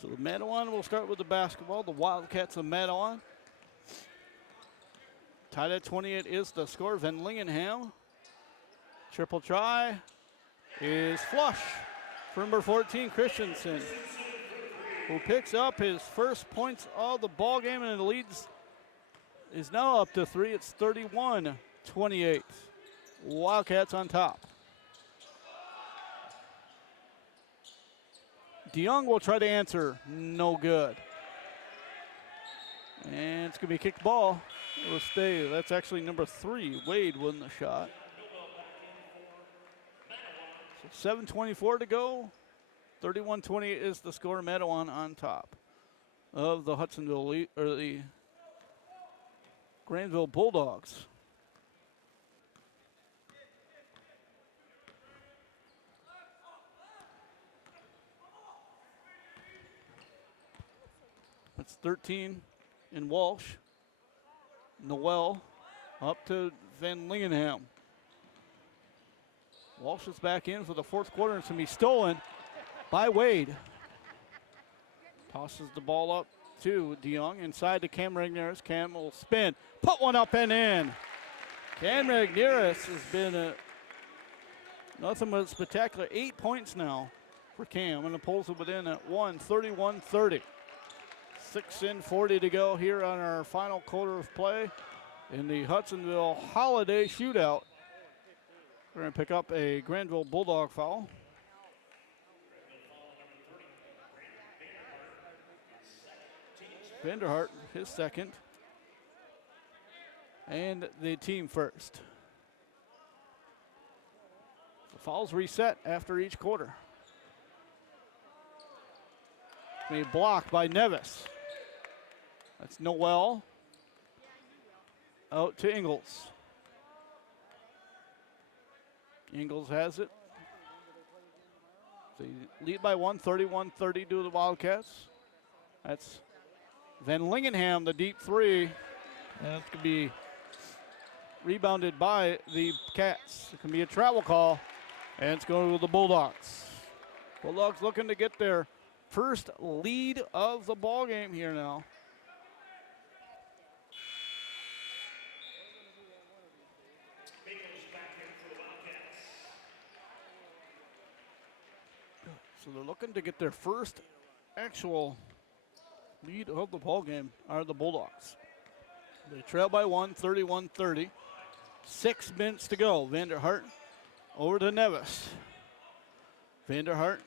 So the Mattawan will start with the basketball. The Wildcats of Mattawan. Tied at 28 is the score. Van Lingenham. Triple try is flush for number 14, Christensen, who picks up his first points of the ball game, and the lead is now up to 3. It's 31-28. Wildcats on top. DeYoung will try to answer. No good. And it's going to be a kicked ball. It will stay. That's actually number 3. Wade won the shot. So 7:24 to go. 31-28 is the score. Mattawan on top of the the Grandville Bulldogs. It's 13 in Walsh. Noel up to Van Lingenham. Walsh is back in for the fourth quarter, and it's going to be stolen by Wade. Tosses the ball up to DeYoung inside to Cam Regnerus. Cam will spin, put one up and in. Cam Regnerus has been nothing but spectacular. 8 points now for Cam, and it pulls it within at 31-30. 6:40 to go here on our final quarter of play in the Hudsonville Holiday Shootout. We're going to pick up a Grandville Bulldog foul. Vanderhart, his second. And the team first. The fouls reset after each quarter. Being blocked by Nevis. That's Noel. Out to Ingles. Ingles has it. They lead by 1, 31-30 to the Wildcats. That's Van Lingenham, the deep 3. And it's going to be rebounded by the Cats. It can be a travel call, and it's going to the Bulldogs. Bulldogs looking to get their first lead of the ball game here now. So they're looking to get their first actual lead of the ball game are the Bulldogs. They trail by 1, 31-30. 6 minutes to go. Vanderhart over to Nevis. Vanderhart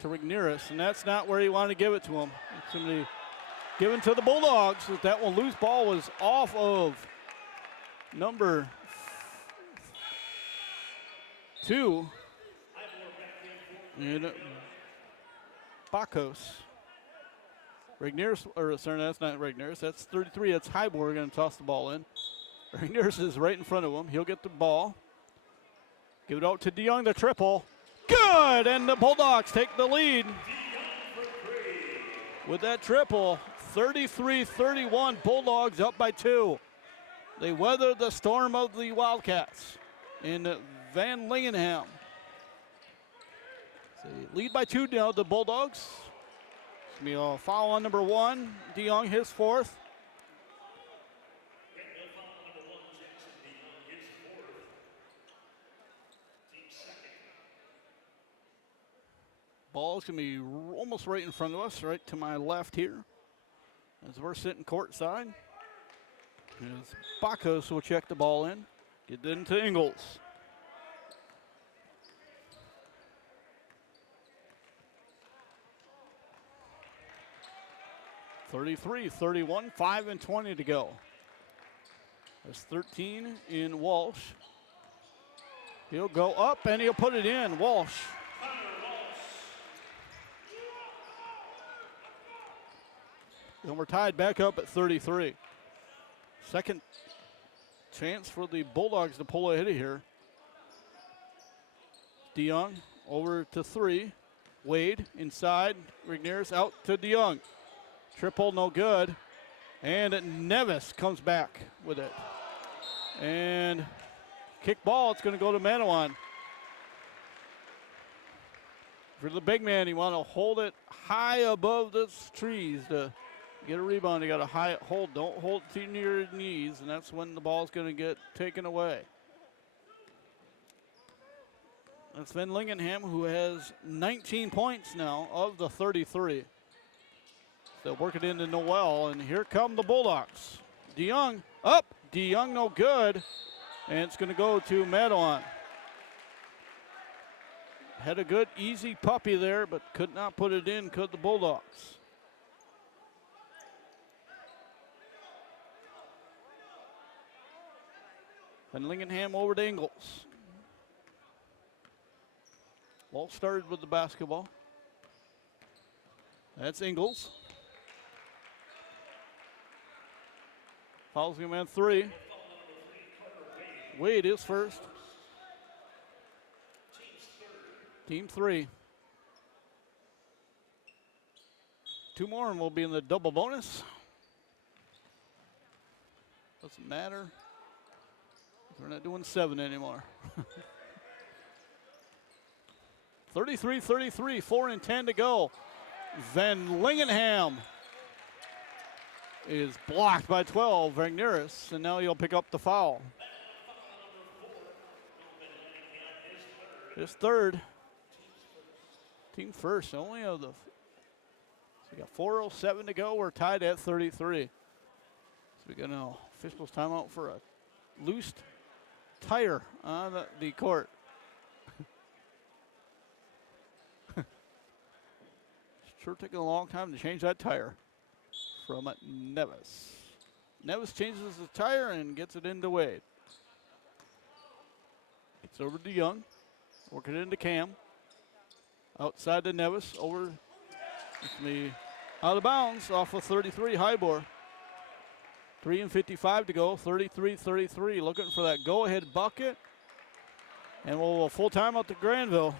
to Regnerus, and that's not where you want to give it to him. It's going to be given to the Bulldogs. That one loose ball was off of number 32. And Bacchus. Regnerus, or sorry, that's not Regnerus. That's 33. That's Hybor going to toss the ball in. Regnerus is right in front of him. He'll get the ball. Give it out to DeYoung, the triple. Good! And the Bulldogs take the lead with that triple. 33-31. Bulldogs up by 2. They weathered the storm of the Wildcats in Van Lingenham. So they lead by 2 now, the Bulldogs. It's going to be a foul on number 1. DeYoung, his 4th. Ball's going to be almost right in front of us, right to my left here, as we're sitting courtside. As Bacchus will check the ball in, get it into Ingles. (33-31), 5:20 to go. There's 13 in Walsh. He'll go up and he'll put it in. Walsh. And we're tied back up at 33. Second chance for the Bulldogs to pull ahead of here. DeYoung over to 3. Wade inside. Regnerus out to DeYoung. Triple no good. And Nevis comes back with it. And kick ball, it's going to go to Mattawan. For the big man, you want to hold it high above the trees to get a rebound. You got to high hold. Don't hold it to your knees, and that's when the ball's going to get taken away. That's Van Lingenham, who has 19 points now of the 33. They'll work it into Noel, and here come the Bulldogs. DeYoung up. DeYoung no good, and it's going to go to Mattawan. Had a good, easy puppy there, but could not put it in, could the Bulldogs. Van Lingenham over to Ingles. Walt started with the basketball. That's Ingles. Fouls him at 3. Wade is first. Team 3. 2 more and we'll be in the double bonus. Doesn't matter. We're not doing 7 anymore. 33-33, 4:10 to go. Van Lingenham is blocked by 12, Regnerus, and now he'll pick up the foul. His 3rd. Team first, only of the. So we got 4:07 to go. We're tied at 33. So we got an official's timeout for a loose tire on the court. Sure taking a long time to change that tire from Nevis. Nevis changes the tire and gets it into Wade. It's over to Young. Work it into Cam. Outside to Nevis. Over. It's me out of bounds off of 33 Hybor. 3:55 to go. 33-33. Looking for that go-ahead bucket. And we'll full timeout to Grandville.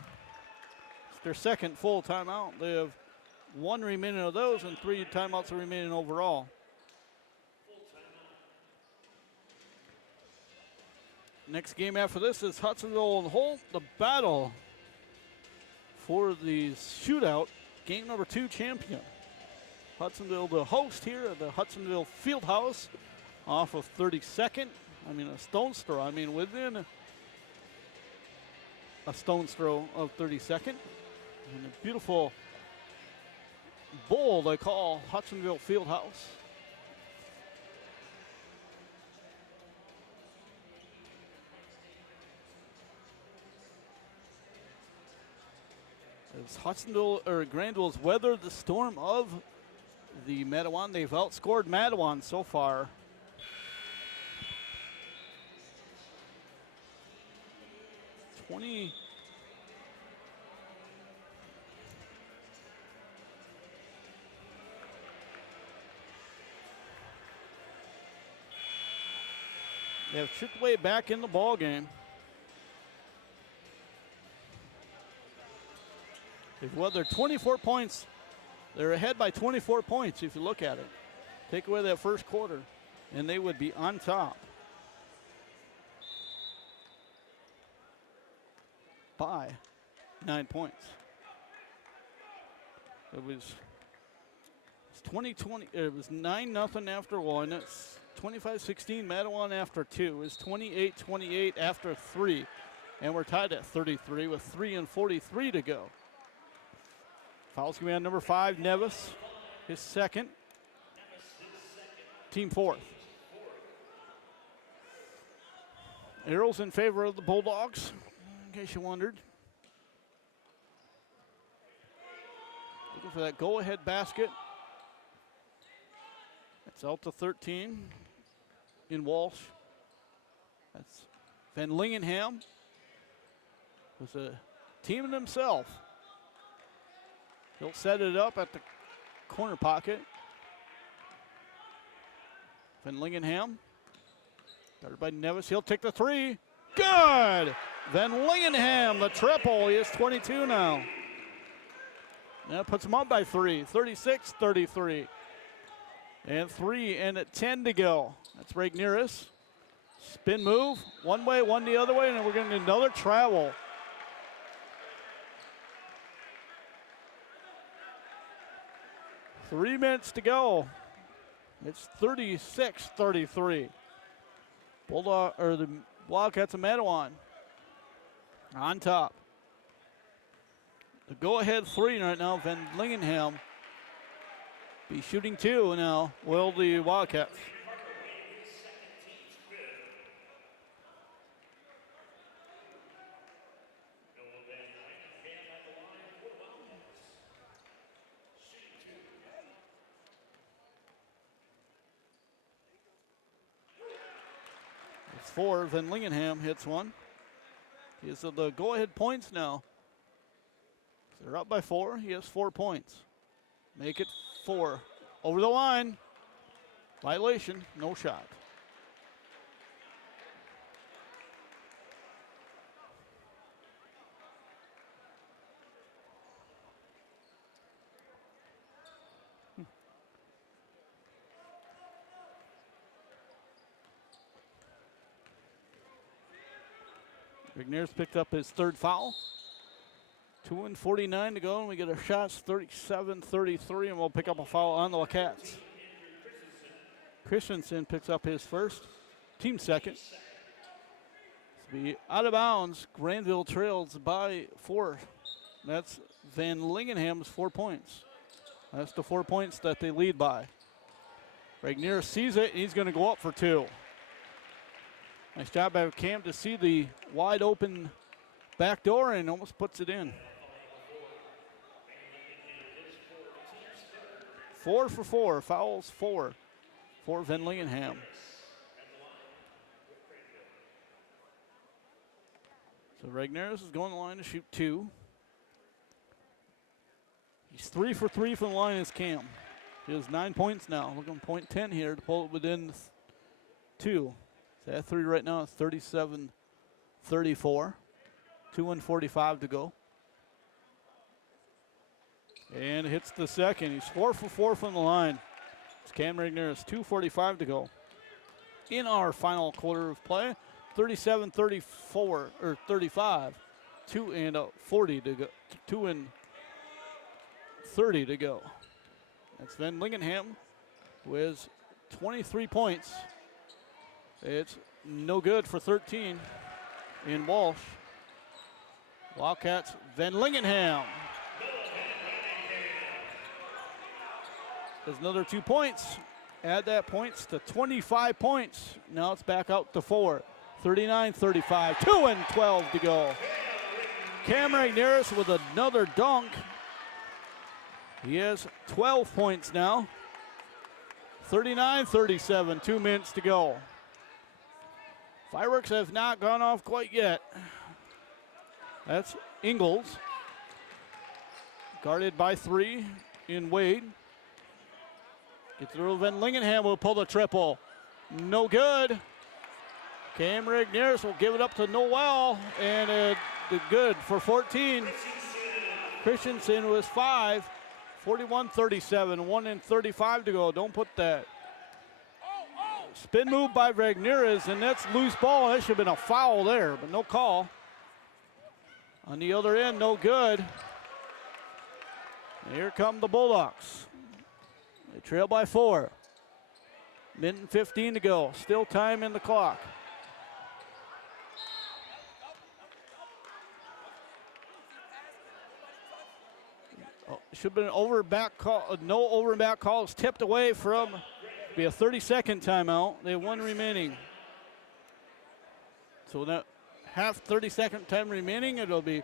It's their second full timeout. They have 1 remaining of those and 3 timeouts remaining overall. Next game after this is Hudsonville and Holt, the battle for the shootout, game number 2 champion. Hudsonville the host here at the Hudsonville Fieldhouse off of 32nd. A stone's throw. Within a stone's throw of 32nd. And a beautiful bowl they call Hudsonville Fieldhouse. As Grandville's weathered the storm of the Mattawan. They've outscored Mattawan so far. 20. They have chipped way back in the ball game. Well, they're 24 points. They're ahead by 24 points if you look at it. Take away that first quarter, and they would be on top by 9 points. It was 2020. It was 9-0 after one. It's 25-16 Mattawan after two. It's 28-28 after three, and we're tied at 33 with 3:43 to go. Foul's going to be on number 5, Nevis, his second. Team fourth. Arrows in favor of the Bulldogs, in case you wondered. Looking for that go-ahead basket. It's out to 13 in Walsh. That's Van Lingenham, who's a team in himself. He'll set it up at the corner pocket. Van Lingenham, guarded by Nevis. He'll take the three. Good! Van Lingenham, the triple. He is 22 now. That puts him up by 3, 36-33. And 3 and at 10 to go. That's Regneris. Spin move, one way, one the other way, and then we're getting another travel. Three minutes to go. It's 36-33. Bulldog or the Wildcats of Mattawan on top. The go-ahead three right now. Van Lingenham be shooting 2 now. Will the Wildcats? It's 4. Van Lingenham hits one. He has the go-ahead points now. They're up by 4. He has 4 points. Make it 4. Over the line. Violation. No shot. Regneris picked up his 3rd foul. 2:49 to go, and we get our shots 37-33, and we'll pick up a foul on the Cats. Christensen picks up his first, team second. To be out of bounds, Grandville trails by 4. That's Van Lingenham's 4 points. That's the 4 points that they lead by. Regneris sees it, and he's going to go up for 2. Nice job by Cam to see the wide open back door and almost puts it in. 4 for 4, fouls 4 for Van Lingenham. So Regneris is going to the line to shoot 2. He's 3 for 3 from the line as Cam. He has 9 points now. Looking point 10 here to pull it within 2. So that 3 right now is 37-34. 2:45 to go. And hits the second. He's 4 for 4 from the line. It's Cam Regneris, 2:45 to go. In our final quarter of play, 37-34 or 35. 2:40 to go. 2:30 to go. That's Van Lingenham, who has 23 points. It's no good for 13 in Walsh. Wildcats, Van Lingenham. There's another 2 points. Add that points to 25 points. Now it's back out to 4. 39-35, 2:12 to go. Cam Regneris with another dunk. He has 12 points now. 39-37, 2 minutes to go. Fireworks have not gone off quite yet. That's Ingalls. Guarded by 3 in Wade. Gets through. Van Lingenham will pull the triple. No good. Cam Regneris will give it up to Noel, and it did good for 14. Christensen was 5. 41-37, 1:35 to go. Don't put that. Spin move by Regneris, and that's loose ball. That should have been a foul there, but no call. On the other end, no good. And here come the Bulldogs. They trail by 4. Minute and 15 to go. Still time in the clock. Oh, should have been an over and back call. No over and back call. It's tipped away from. Be a 30-second timeout. They have 1 remaining. So that half 30-second time remaining. It'll be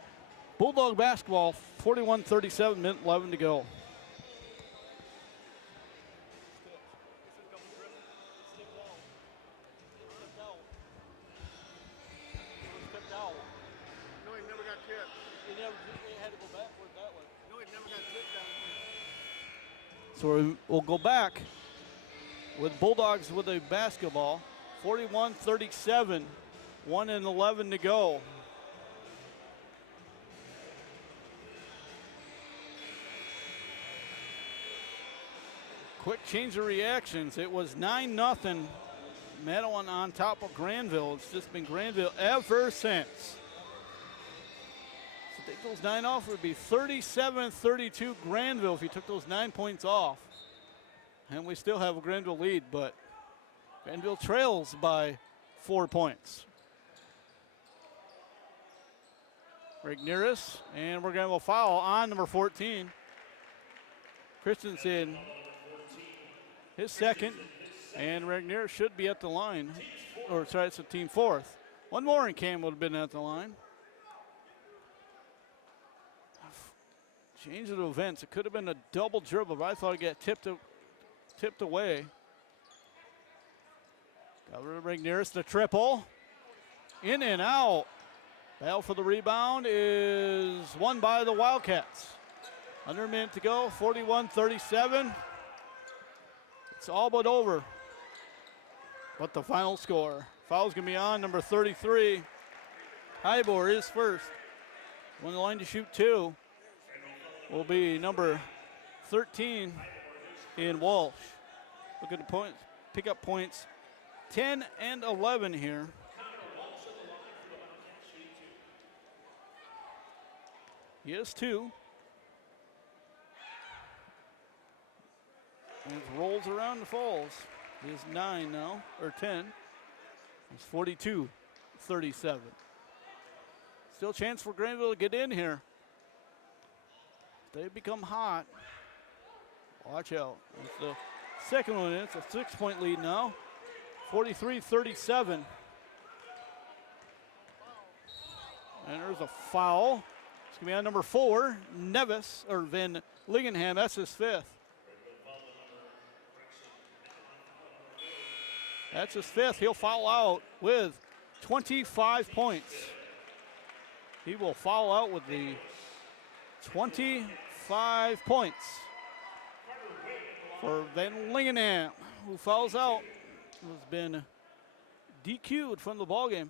Bulldog basketball. 41-37. Minute 11 to go. So we'll go back with Bulldogs with a basketball. 41-37, 1:11 to go. Quick change of reactions. It was 9-0. Mattawan on top of Grandville. It's just been Grandville ever since. So take those 9 off, it would be 37-32 Grandville if you took those 9 points off. And we still have a Grandville lead, but Grandville trails by 4 points. Regneris, and we're going to have a foul on number 14. Christensen, his second, and Regneris should be at the line. Or sorry, it's a team 4th. One more and Cam would have been at the line. Change of events. It could have been a double dribble, but I thought it got tipped away. Got rid of Regneris, the triple. In and out. Battle for the rebound is won by the Wildcats. Under a minute to go, 41-37. It's all but over. But the final score. Foul's going to be on number 33. Hybor is first. On the line to shoot 2 will be number 13 in Walsh. Look at the points, pick up points 10 and 11 here. He has 2. And it rolls around and falls. He has 9 now, or 10. It's 42-37. Still a chance for Grandville to get in here. They become hot. Watch out. It's the second one. It's a 6-point lead now. 43-37. And there's a foul. It's going to be on number 4, Nevis, or Van Lingenham. That's his 5th. That's his 5th. He'll foul out with 25 points. He will foul out with the 25 points for Van Lingenham, who fouls out, has been DQ'd from the ballgame.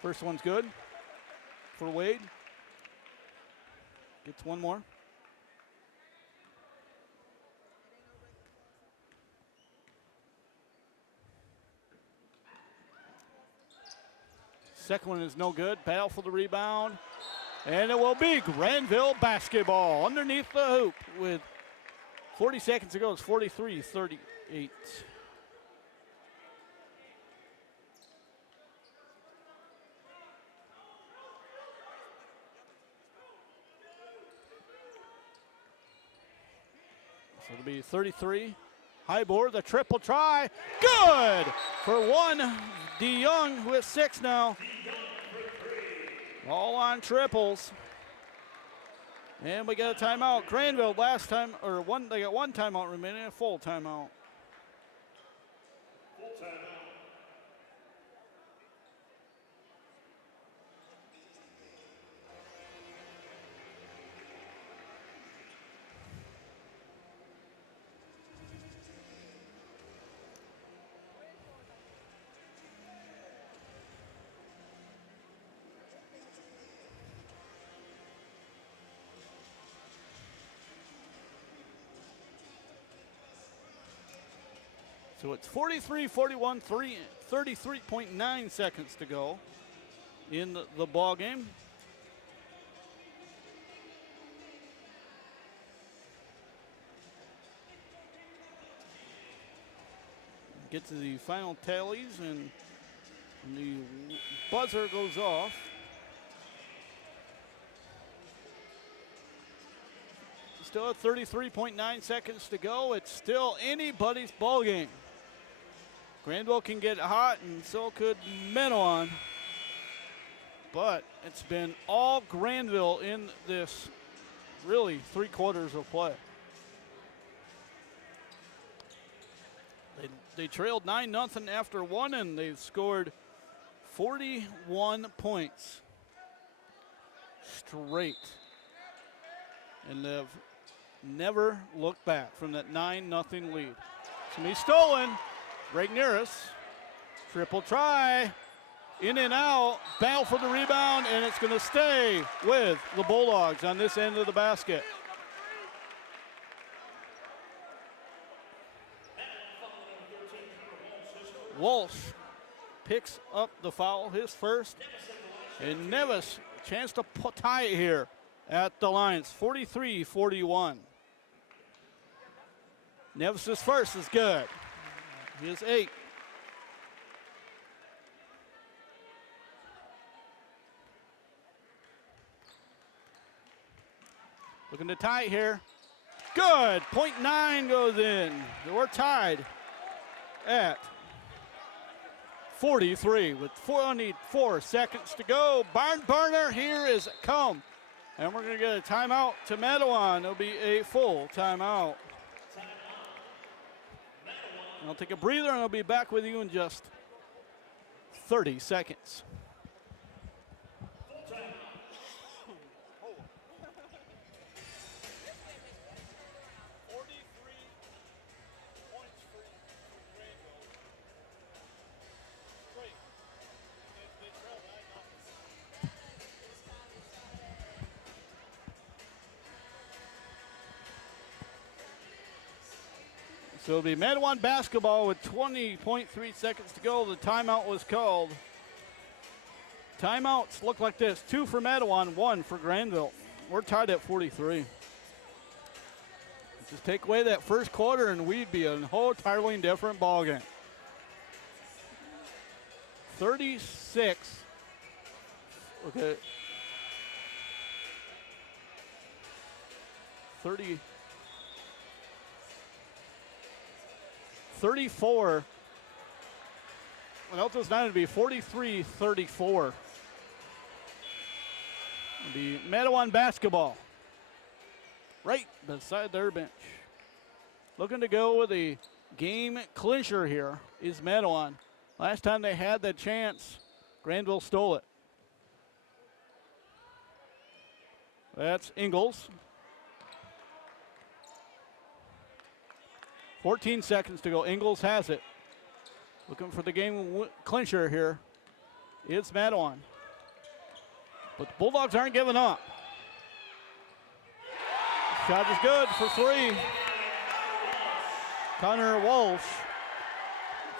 First one's good for Wade. Gets one more. Second one is no good. Battle for the rebound. And it will be Grandville basketball underneath the hoop with 40 seconds to go. It's 43-38. So it'll be 33. High board, the triple try. Good for one. DeYoung, who is 6 now. All on triples. And we got a timeout. Grandville last time, or one, they got one timeout remaining, a full timeout. So it's 43-41, 33.9 seconds to go in the ball game. Get to the final tallies, and the buzzer goes off. Still at 33.9 seconds to go. It's still anybody's ball game. Grandville can get hot, and so could Mattawan. But it's been all Grandville in this, really, 3 quarters of play. They trailed 9-0 after 1, and they've scored 41 points straight. And they've never looked back from that 9-0 lead. It's going to be stolen. Regneris, triple try, in and out, battle for the rebound, and it's going to stay with the Bulldogs on this end of the basket. Walsh picks up the foul, his first, and Nevis, chance to tie it here at the Lions, 43-41. Nevis's first is good. He has 8. Looking to tie it here. Good. .9 goes in. We're tied at 43 with 4 seconds to go. Barn burner here is come. And we're going to get a timeout to Mattawan. It'll be a full timeout. I'll take a breather, and I'll be back with you in just 30 seconds. So it'll be Mattawan basketball with 20.3 seconds to go. The timeout was called. Timeouts look like this. 2 for Mattawan, 1 for Grandville. We're tied at 43. Just take away that first quarter and we'd be a whole entirely different ballgame. 36. Okay. 34. Well, Elto's not going to be 43-34. It'll be Mattawan basketball. Right beside their bench. Looking to go with a game clincher here is Mattawan. Last time they had that chance, Grandville stole it. That's Ingles. 14 seconds to go. Ingles has it. Looking for the game clincher here. It's Mattawan. But the Bulldogs aren't giving up. Shot is good for 3. Connor Walsh.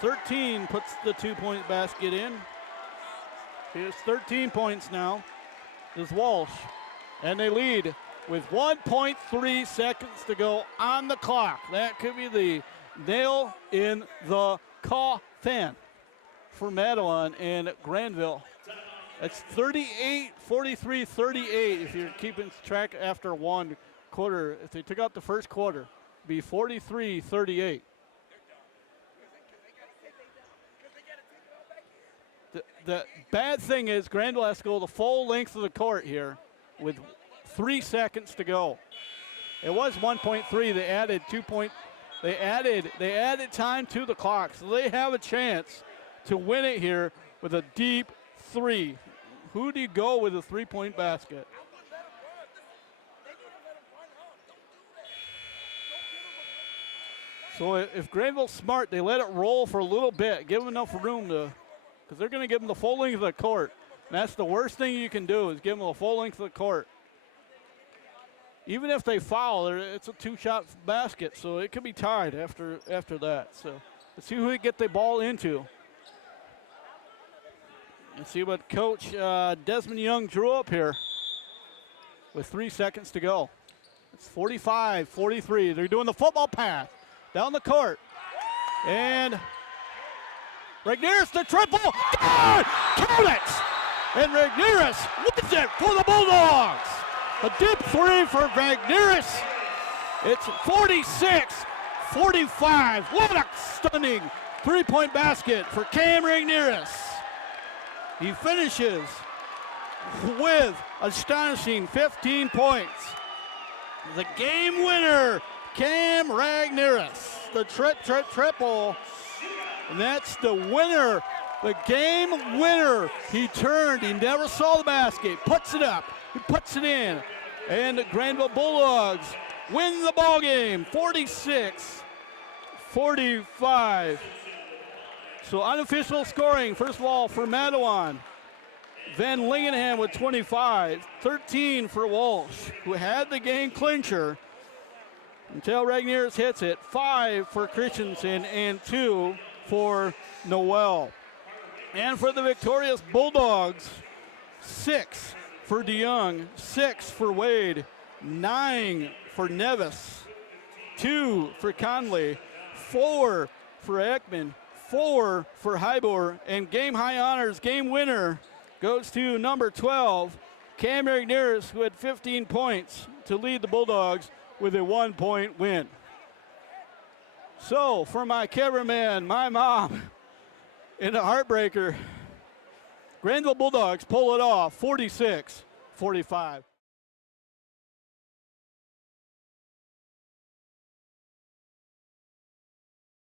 13 puts the 2-point basket in. He has 13 points now. This is Walsh. And they lead with 1.3 seconds to go on the clock. That could be the nail in the coffin for Mattawan and Grandville. That's 38, 43, 38 if you're keeping track after one quarter. If they took out the first quarter, it'd be 43, 38. The bad thing is Grandville has to go the full length of the court here with 3 seconds to go. It was 1.3. They added They added time to the clock, so they have a chance to win it here with a deep three. Who do you go with a three-point basket? So if Grandville's smart, they let it roll for a little bit, give them enough room to, because they're going to give them the full length of the court. And that's the worst thing you can do is give them the full length of the court. Even if they foul, it's a two-shot basket, so it could be tied after that. So let's see who we get the ball into. Let's see what Coach Desmond Young drew up here with 3 seconds to go. It's 45-43. They're doing the football pass down the court. And Regnerus the triple. Good! Count it! And Regnerus wins it for the Bulldogs. A deep three for Regnerus. It's 46-45. What a stunning three-point basket for Cam Regnerus. He finishes with astonishing 15 points. The game winner, Cam Regnerus. The triple. And that's the winner, the game winner. He turned, he never saw the basket, puts it up, he puts it in. And the Grandville Bulldogs win the ball game, 46-45. So unofficial scoring, first of all for Mattawan. Van Lingenham with 25, 13 for Walsh, who had the game clincher until Regnerus hits it. 5 for Christensen and 2 for Noel. And for the victorious Bulldogs, 6 for DeYoung, 6 for Wade, 9 for Nevis, 2 for Conley, 4 for Ekman, 4 for Hybor, and game high honors, game winner goes to number 12, Cam Regnerus, who had 15 points to lead the Bulldogs with a 1-point win. So for my cameraman, my mom, in a heartbreaker, Grandville Bulldogs pull it off, 46-45.